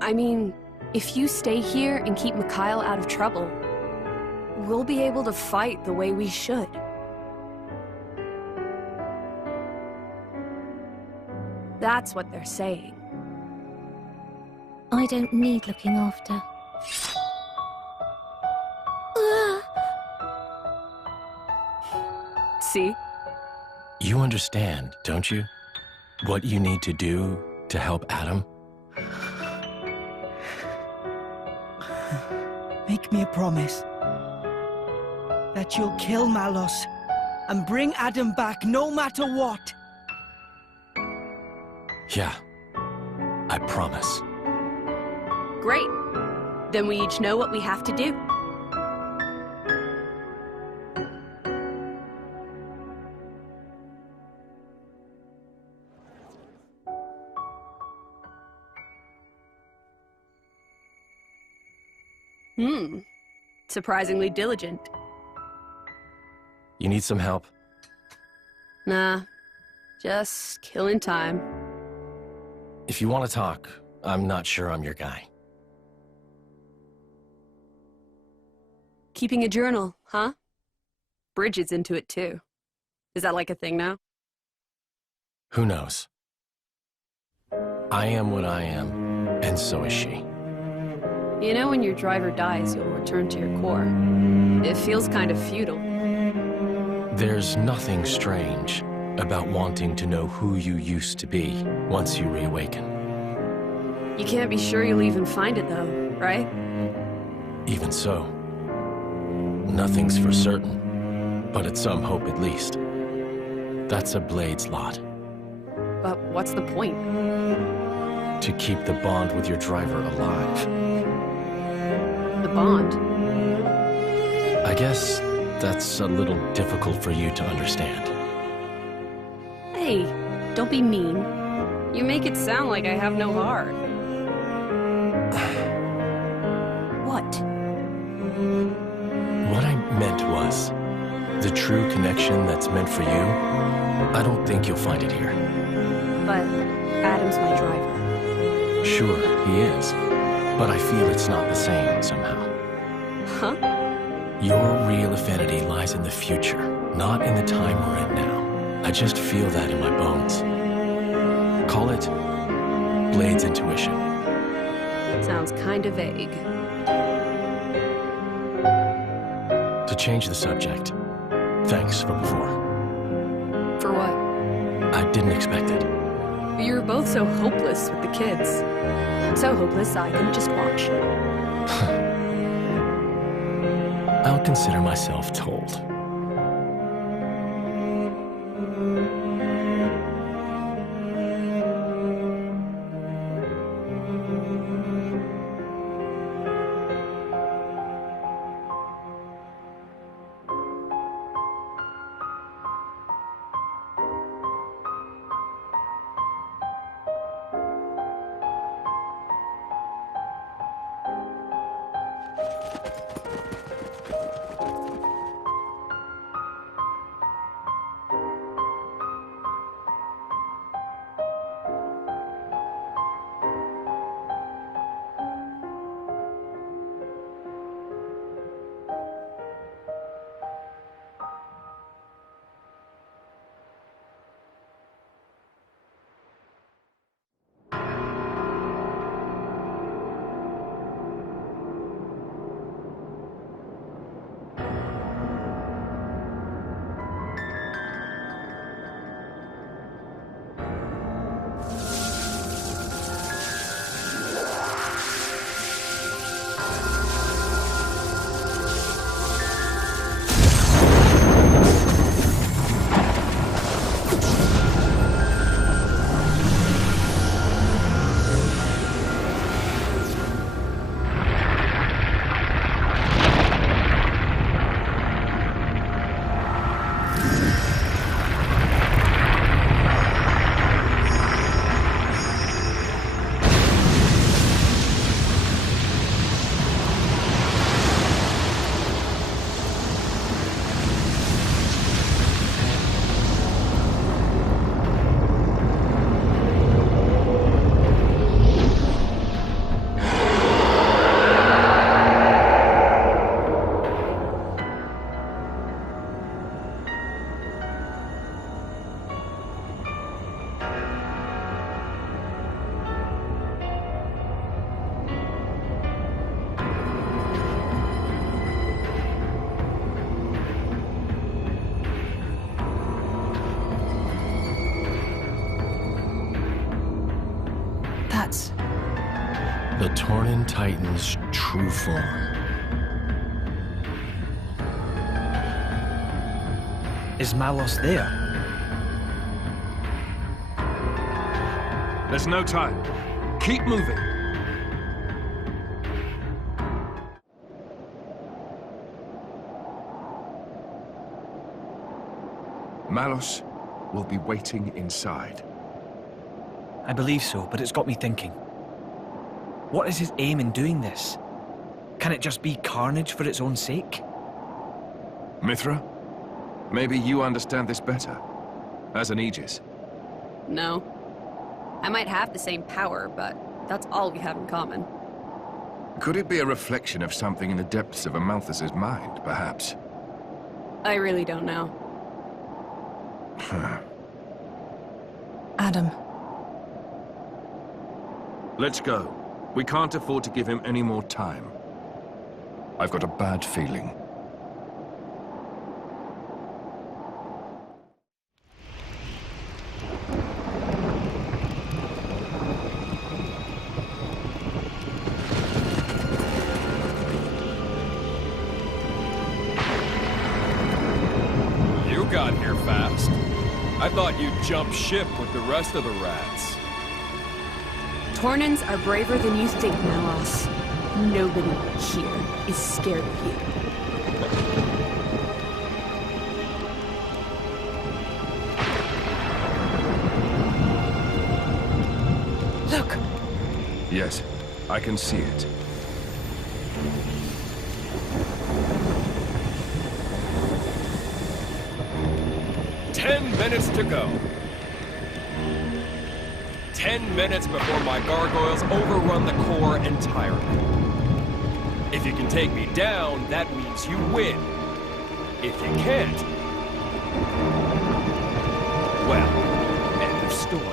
I mean, if you stay here and keep Mikhail out of trouble, we'll be able to fight the way we should. That's what they're saying. I don't need looking after. See? You understand, don't you? What you need to do to help Adam? Make me a promise that you'll kill Malos and bring Adam back no matter what. Yeah, I promise. Great. Then we each know what we have to do. Surprisingly diligent. You need some help? Nah, just killing time. If you want to talk, I'm not sure I'm your guy. Keeping a journal, huh? Bridget's into it too. Is that like a thing now? Who knows? I am what I am, and so is she. You know when your driver dies, you'll return to your core. It feels kind of futile. There's nothing strange about wanting to know who you used to be once you reawaken. You can't be sure you'll even find it though, right? Even so, nothing's for certain, but it's some hope at least. That's a Blade's lot. But what's the point? To keep the bond with your driver alive. The bond? I guess that's a little difficult for you to understand. Hey, don't be mean. You make it sound like I have no heart. What? What I meant was, the true connection that's meant for you, I don't think you'll find it here. But Adam's my driver. Sure, he is. But I feel it's not the same somehow. Huh? Your real affinity lies in the future, not in the time we're in now. I just feel that in my bones. Call it Blade's intuition. Sounds kind of vague. To change the subject, thanks for before. For what? I didn't expect it. You were both so hopeless with the kids. So hopeless I couldn't just watch. I'll consider myself told. That's the Tornan Titan's true form. Is Malos there? There's no time. Keep moving. Malos will be waiting inside. I believe so, but it's got me thinking. What is his aim in doing this? Can it just be carnage for its own sake? Mithra? Maybe you understand this better. As an Aegis. No. I might have the same power, but that's all we have in common. Could it be a reflection of something in the depths of Amalthus's mind, perhaps? I really don't know. Adam. Let's go. We can't afford to give him any more time. I've got a bad feeling. You got here fast. I thought you'd jump ship with the rest of the rats. Tornans are braver than you think, Malos. Nobody here is scared of you. Look! Yes, I can see it. Minutes to go. 10 minutes before my gargoyles overrun the core entirely. If you can take me down, that means you win. If you can't, well, end of story.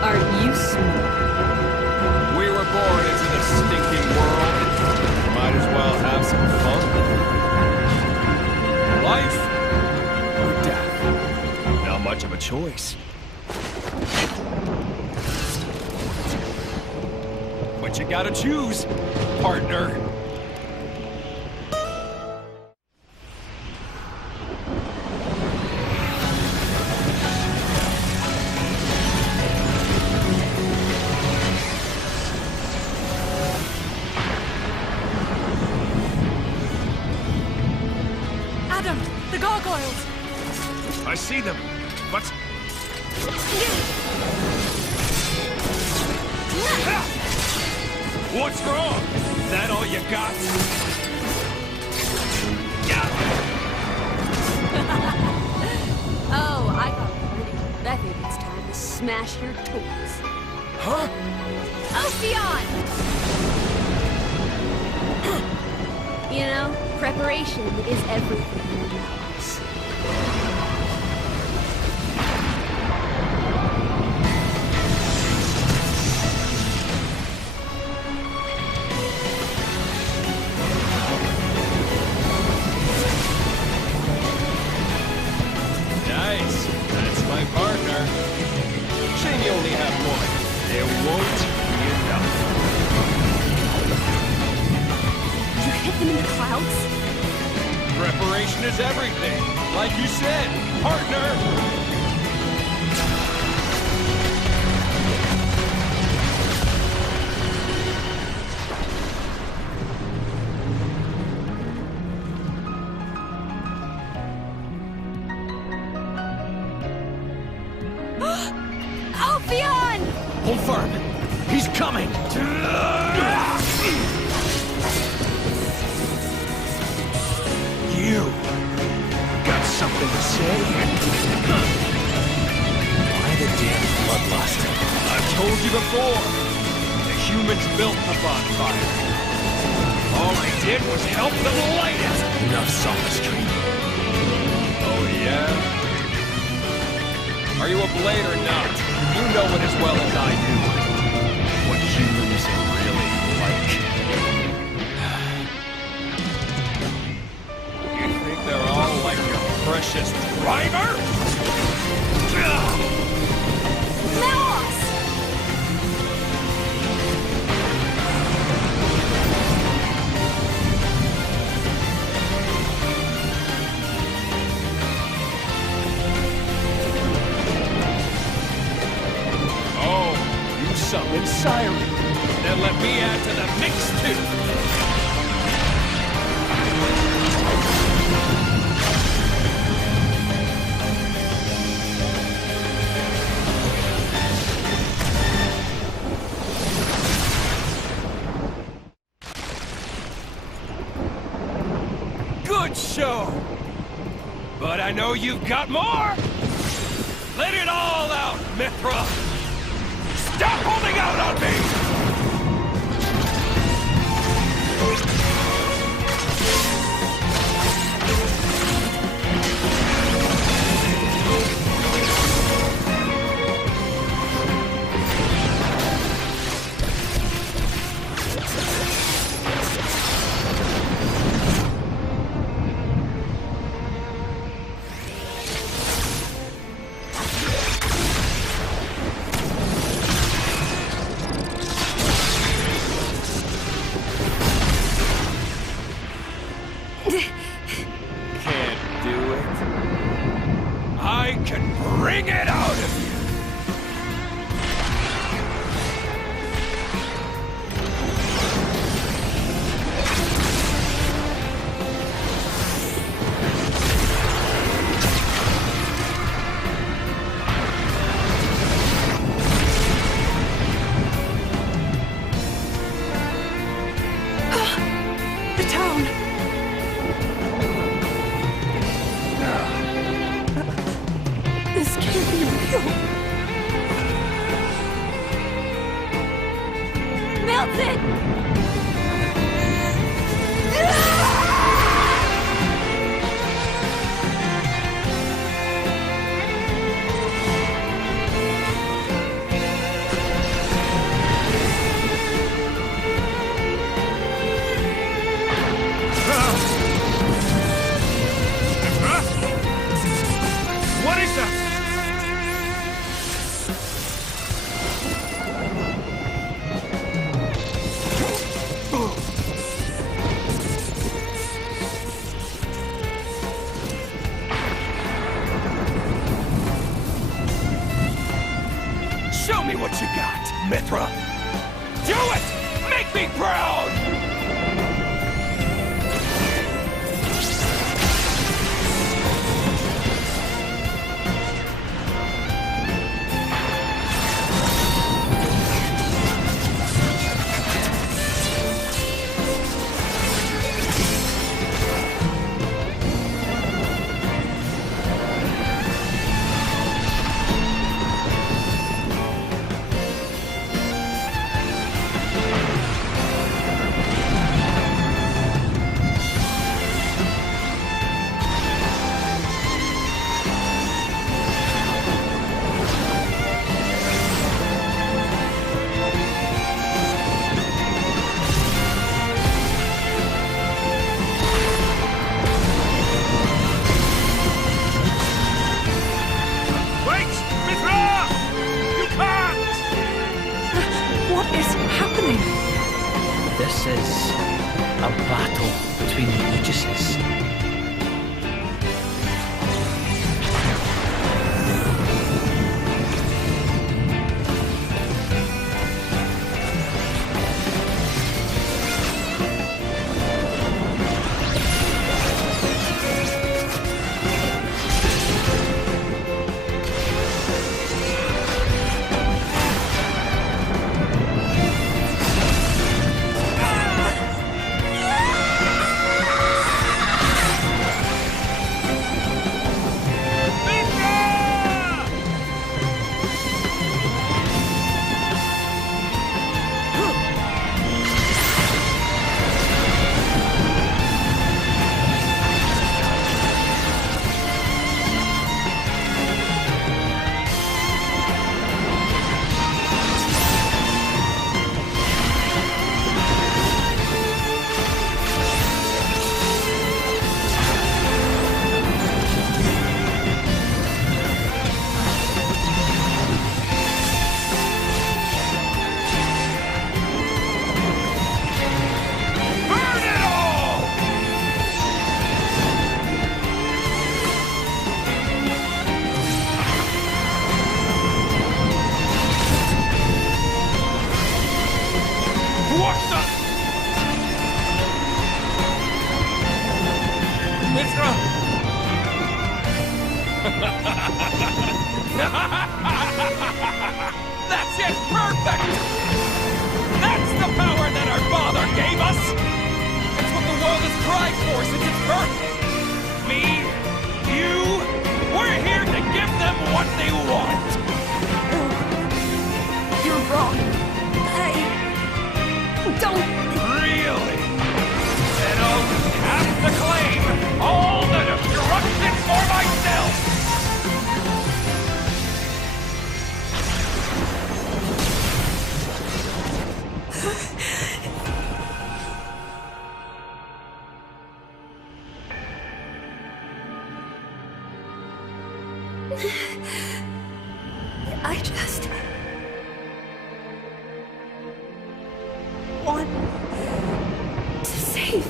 Are you smart? We were born into this stinking world. Might as well have some fun. Life or death. Not much of a choice. But you gotta choose, partner. Adam, the gargoyles! I see them, but... What's wrong? Is that all you got? Oh, I got plenty. I think it's time to smash your toys. Huh? Ophion! You know, preparation is everything in the house. Nice. That's my partner. Shame you only have one. It won't be enough. You hit them in the clouds? Preparation is everything. Like you said, partner. Ophion! Hold firm. He's coming. You got something to say? Why the damn bloodlust? I've told you before. The humans built the bonfire. All I did was help them light it. Enough sophistry. Oh, yeah? Are you a blade or not? You know it as well as I do. What humans are really like. You think they're all like your precious driver? Melos! Oh, you summoned Siren. Then let me add to the mix, too. Good show! But I know you've got more! Let it all out, Mithra! Stop holding out on me! Can't do it. I can bring it out of you! The town! This can't be real. Milton! what you got, Mithra? Do it! Make me proud! This is a battle between the Aegises. That's it! Perfect! That's the power that our father gave us! It's what the world has cried for since its birth! Me, you, we're here to give them what they want! You're wrong. Don't... Really? Then I'll have to claim all the destruction for myself! I just want to save.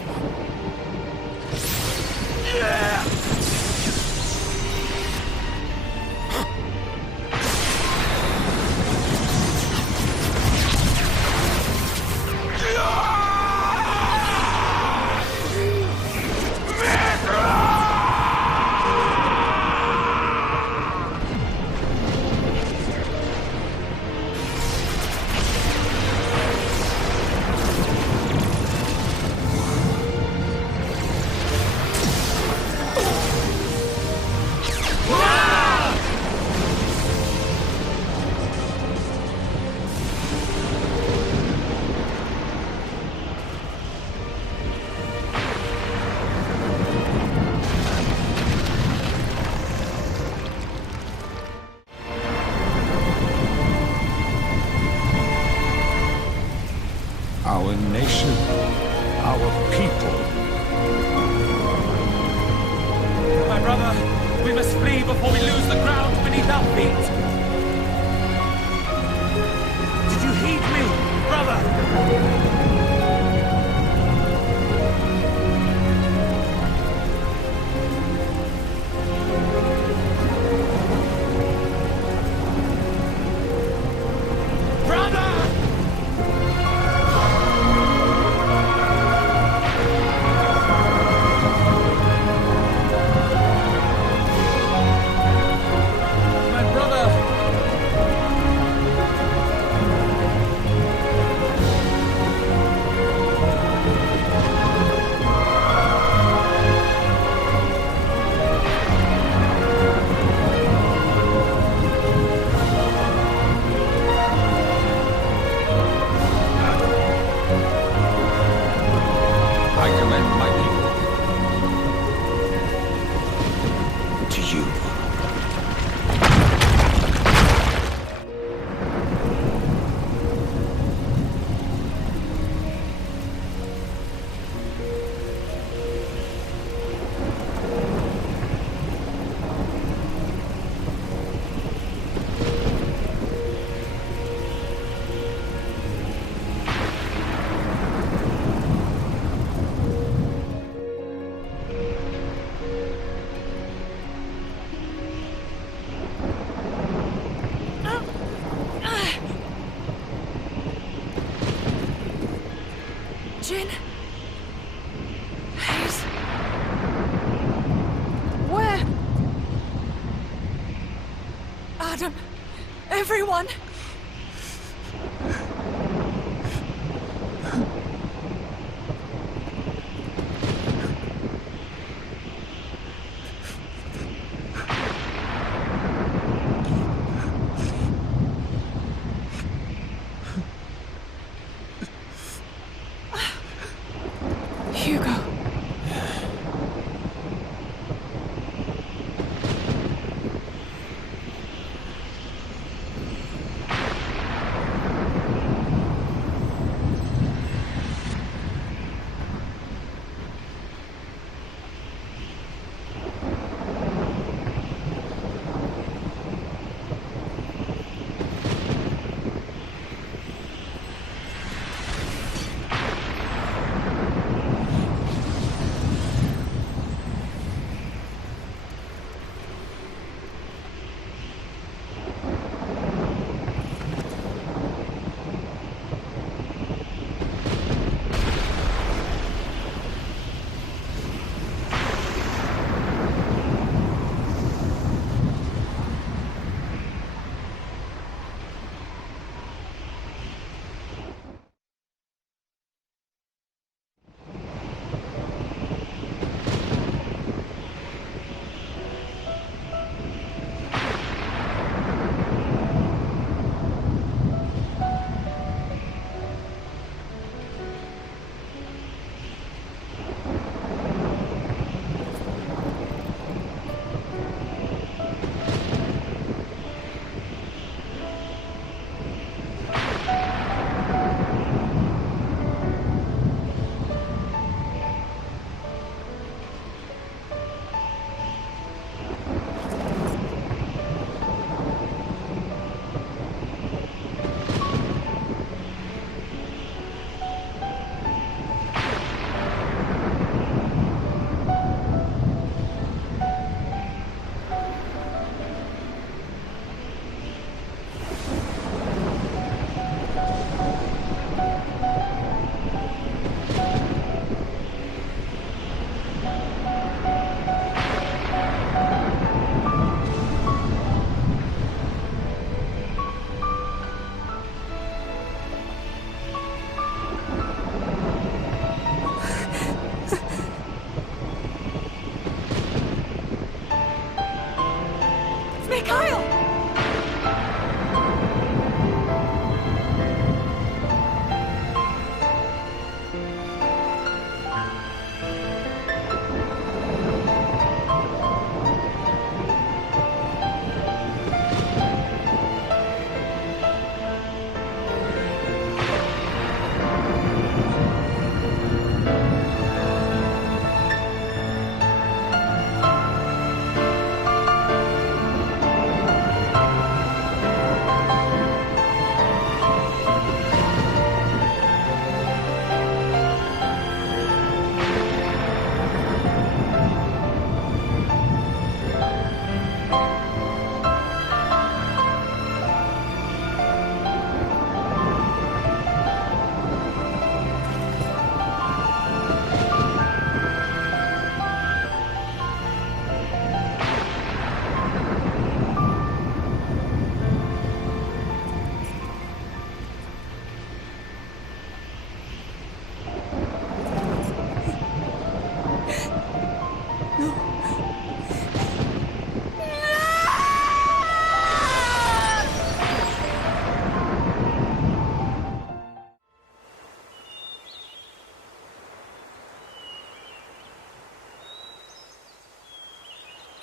Our nation, our people. My brother, we must flee before we lose the ground beneath our feet! Did you heed me, brother? you. Jin? Hayes? Where? Adam? Everyone? Hugo.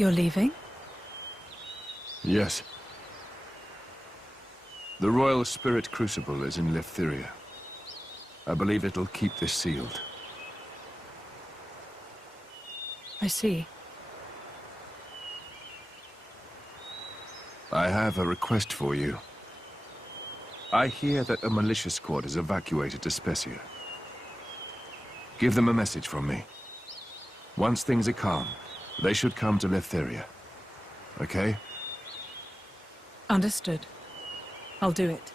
You're leaving? Yes. The Royal Spirit Crucible is in Leftheria. I believe it'll keep this sealed. I see. I have a request for you. I hear that a militia squad is evacuated to Specia. Give them a message from me. Once things are calm, they should come to Leftheria. Okay? Understood. I'll do it.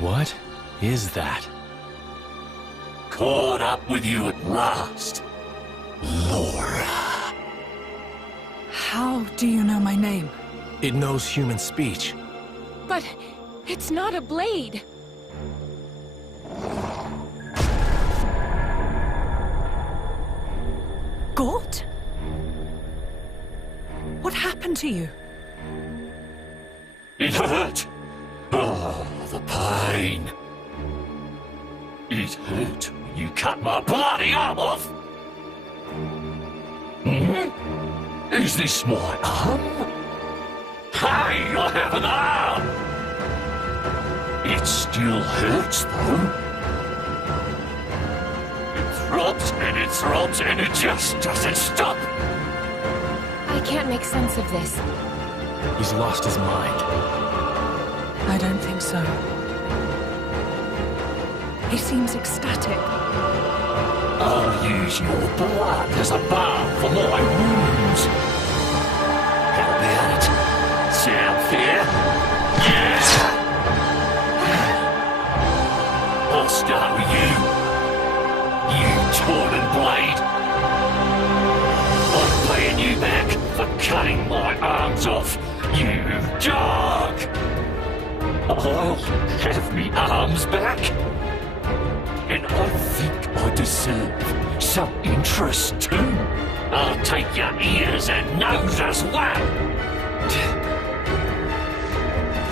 What is that? Caught up with you at last, Laura. How do you know my name? It knows human speech. But it's not a blade. Gort? What happened to you? It hurt. Oh, the pain. It hurt when you cut my bloody arm off. Is this my arm? Hey, I have an arm! It still hurts, though. It throbs, and it just doesn't stop. I can't make sense of this. He's lost his mind. I don't think so. He seems ecstatic. I'll use your blood as a balm for my wounds. How about it? Sound fair? Yes! I'll start with you. You torn blade. I'm paying you back for cutting my arms off, you dog! I'll have me arms back. And I think I deserve some interest too. I'll take your ears and nose as well.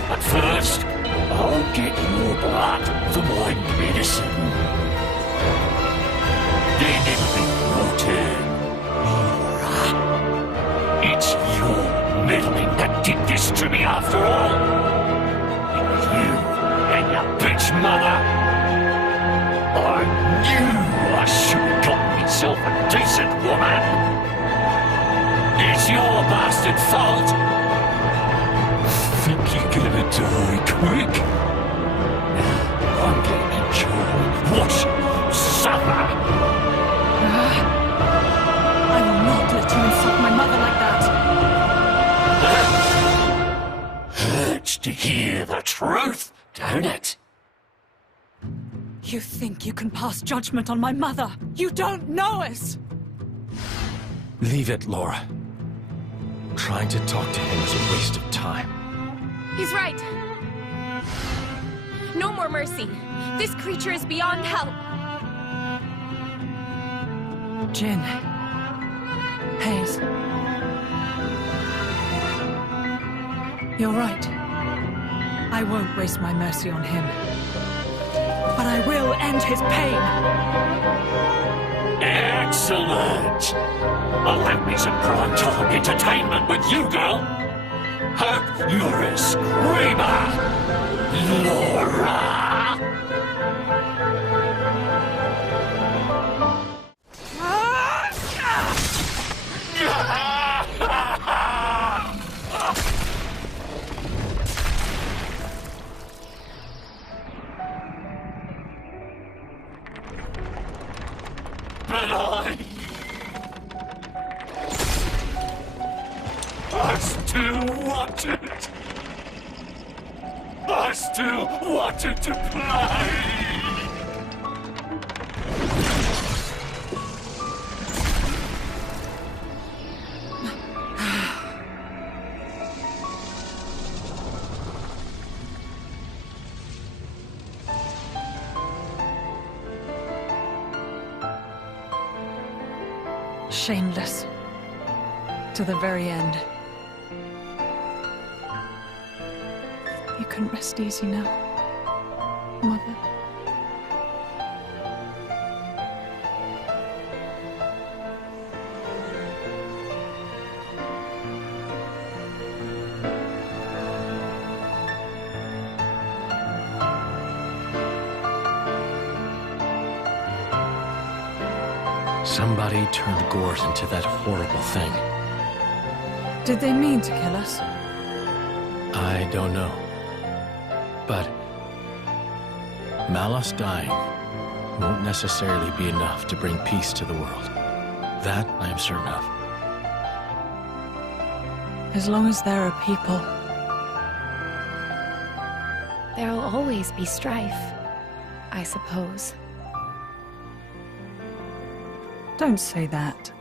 But first, I'll get your blood for my medicine. Then it'll be your turn, Laura. It's your meddling that did this to me after all. You and your bitch mother. I knew I should have gotten myself a decent woman. It's your bastard fault. Think you're gonna die quick? I'm gonna enjoy watching you suffer. I will not let you insult my mother like that. Hurts to hear the truth, don't it? You think you can pass judgment on my mother? You don't know us! Leave it, Laura. Trying to talk to him is a waste of time. He's right. No more mercy. This creature is beyond help. Jin. Hayes. You're right. I won't waste my mercy on him. But I will end his pain. Excellent! I'll have me some prime time entertainment with you, girl. Hope you're a screamer, Laura! But I still wanted to play! Shameless. To the very end. You can rest easy now, Mother. Somebody turned Gort into that horrible thing. Did they mean to kill us? I don't know. But Malos dying won't necessarily be enough to bring peace to the world. That I am certain of. As long as there are people. There'll always be strife, I suppose. Don't say that.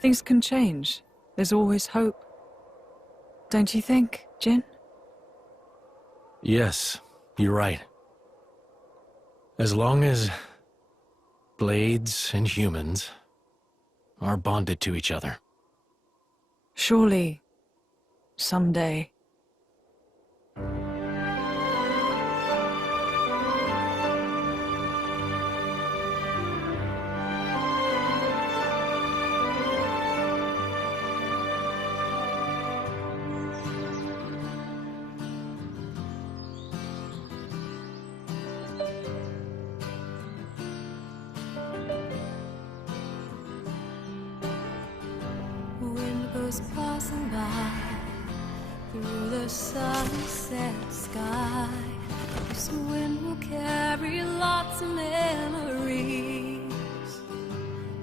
Things can change. There's always hope. Don't you think, Jin? Yes, you're right. As long as blades and humans are bonded to each other. Surely, someday. Passing by through the sunset sky. This wind will carry lots of memories.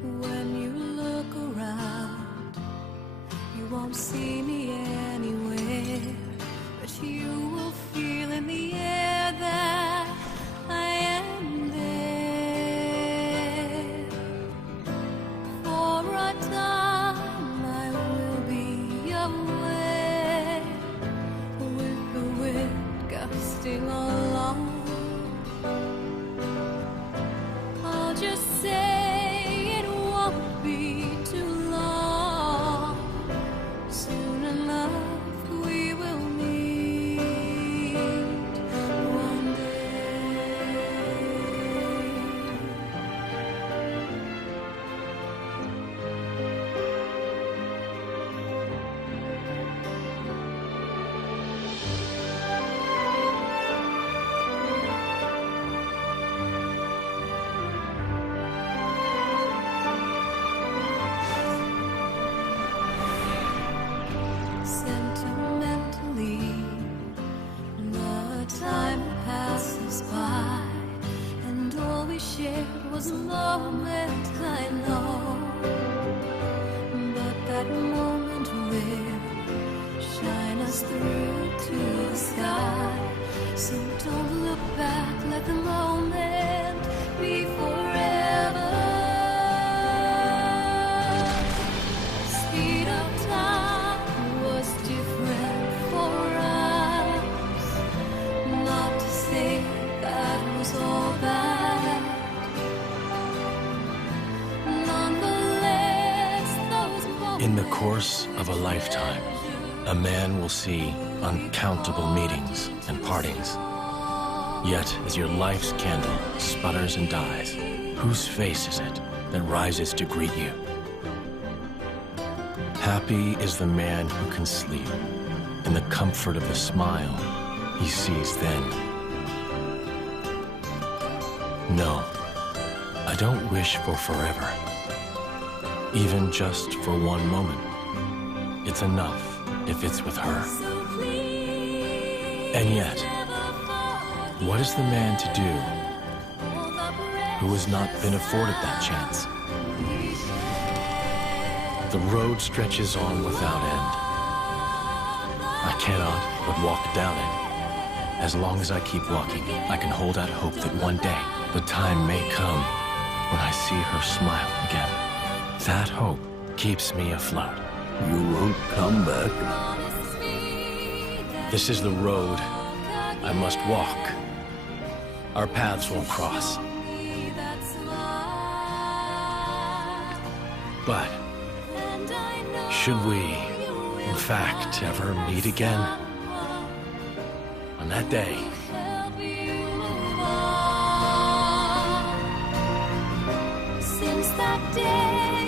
When you look around, you won't see me anywhere, but you will feel in the air that I am there. For a time along, I'll just say it won't be too long. Soon enough we will meet one day. Was a moment, I know, but that moment will shine us through to the sky. So don't look back, let the moment be forever. Speed of time was different for us, not to say that was all bad. In the course of a lifetime, a man will see uncountable meetings and partings. Yet, as your life's candle sputters and dies, whose face is it that rises to greet you? Happy is the man who can sleep in the comfort of the smile he sees then. No, I don't wish for forever. Even just for one moment. It's enough if it's with her. And yet, what is the man to do who has not been afforded that chance? The road stretches on without end. I cannot but walk down it. As long as I keep walking, I can hold out hope that one day the time may come when I see her smile again. That hope keeps me afloat. You won't come back. This is the road I must walk. Our paths will cross. But should we, in fact, ever meet again? On that day, Since that day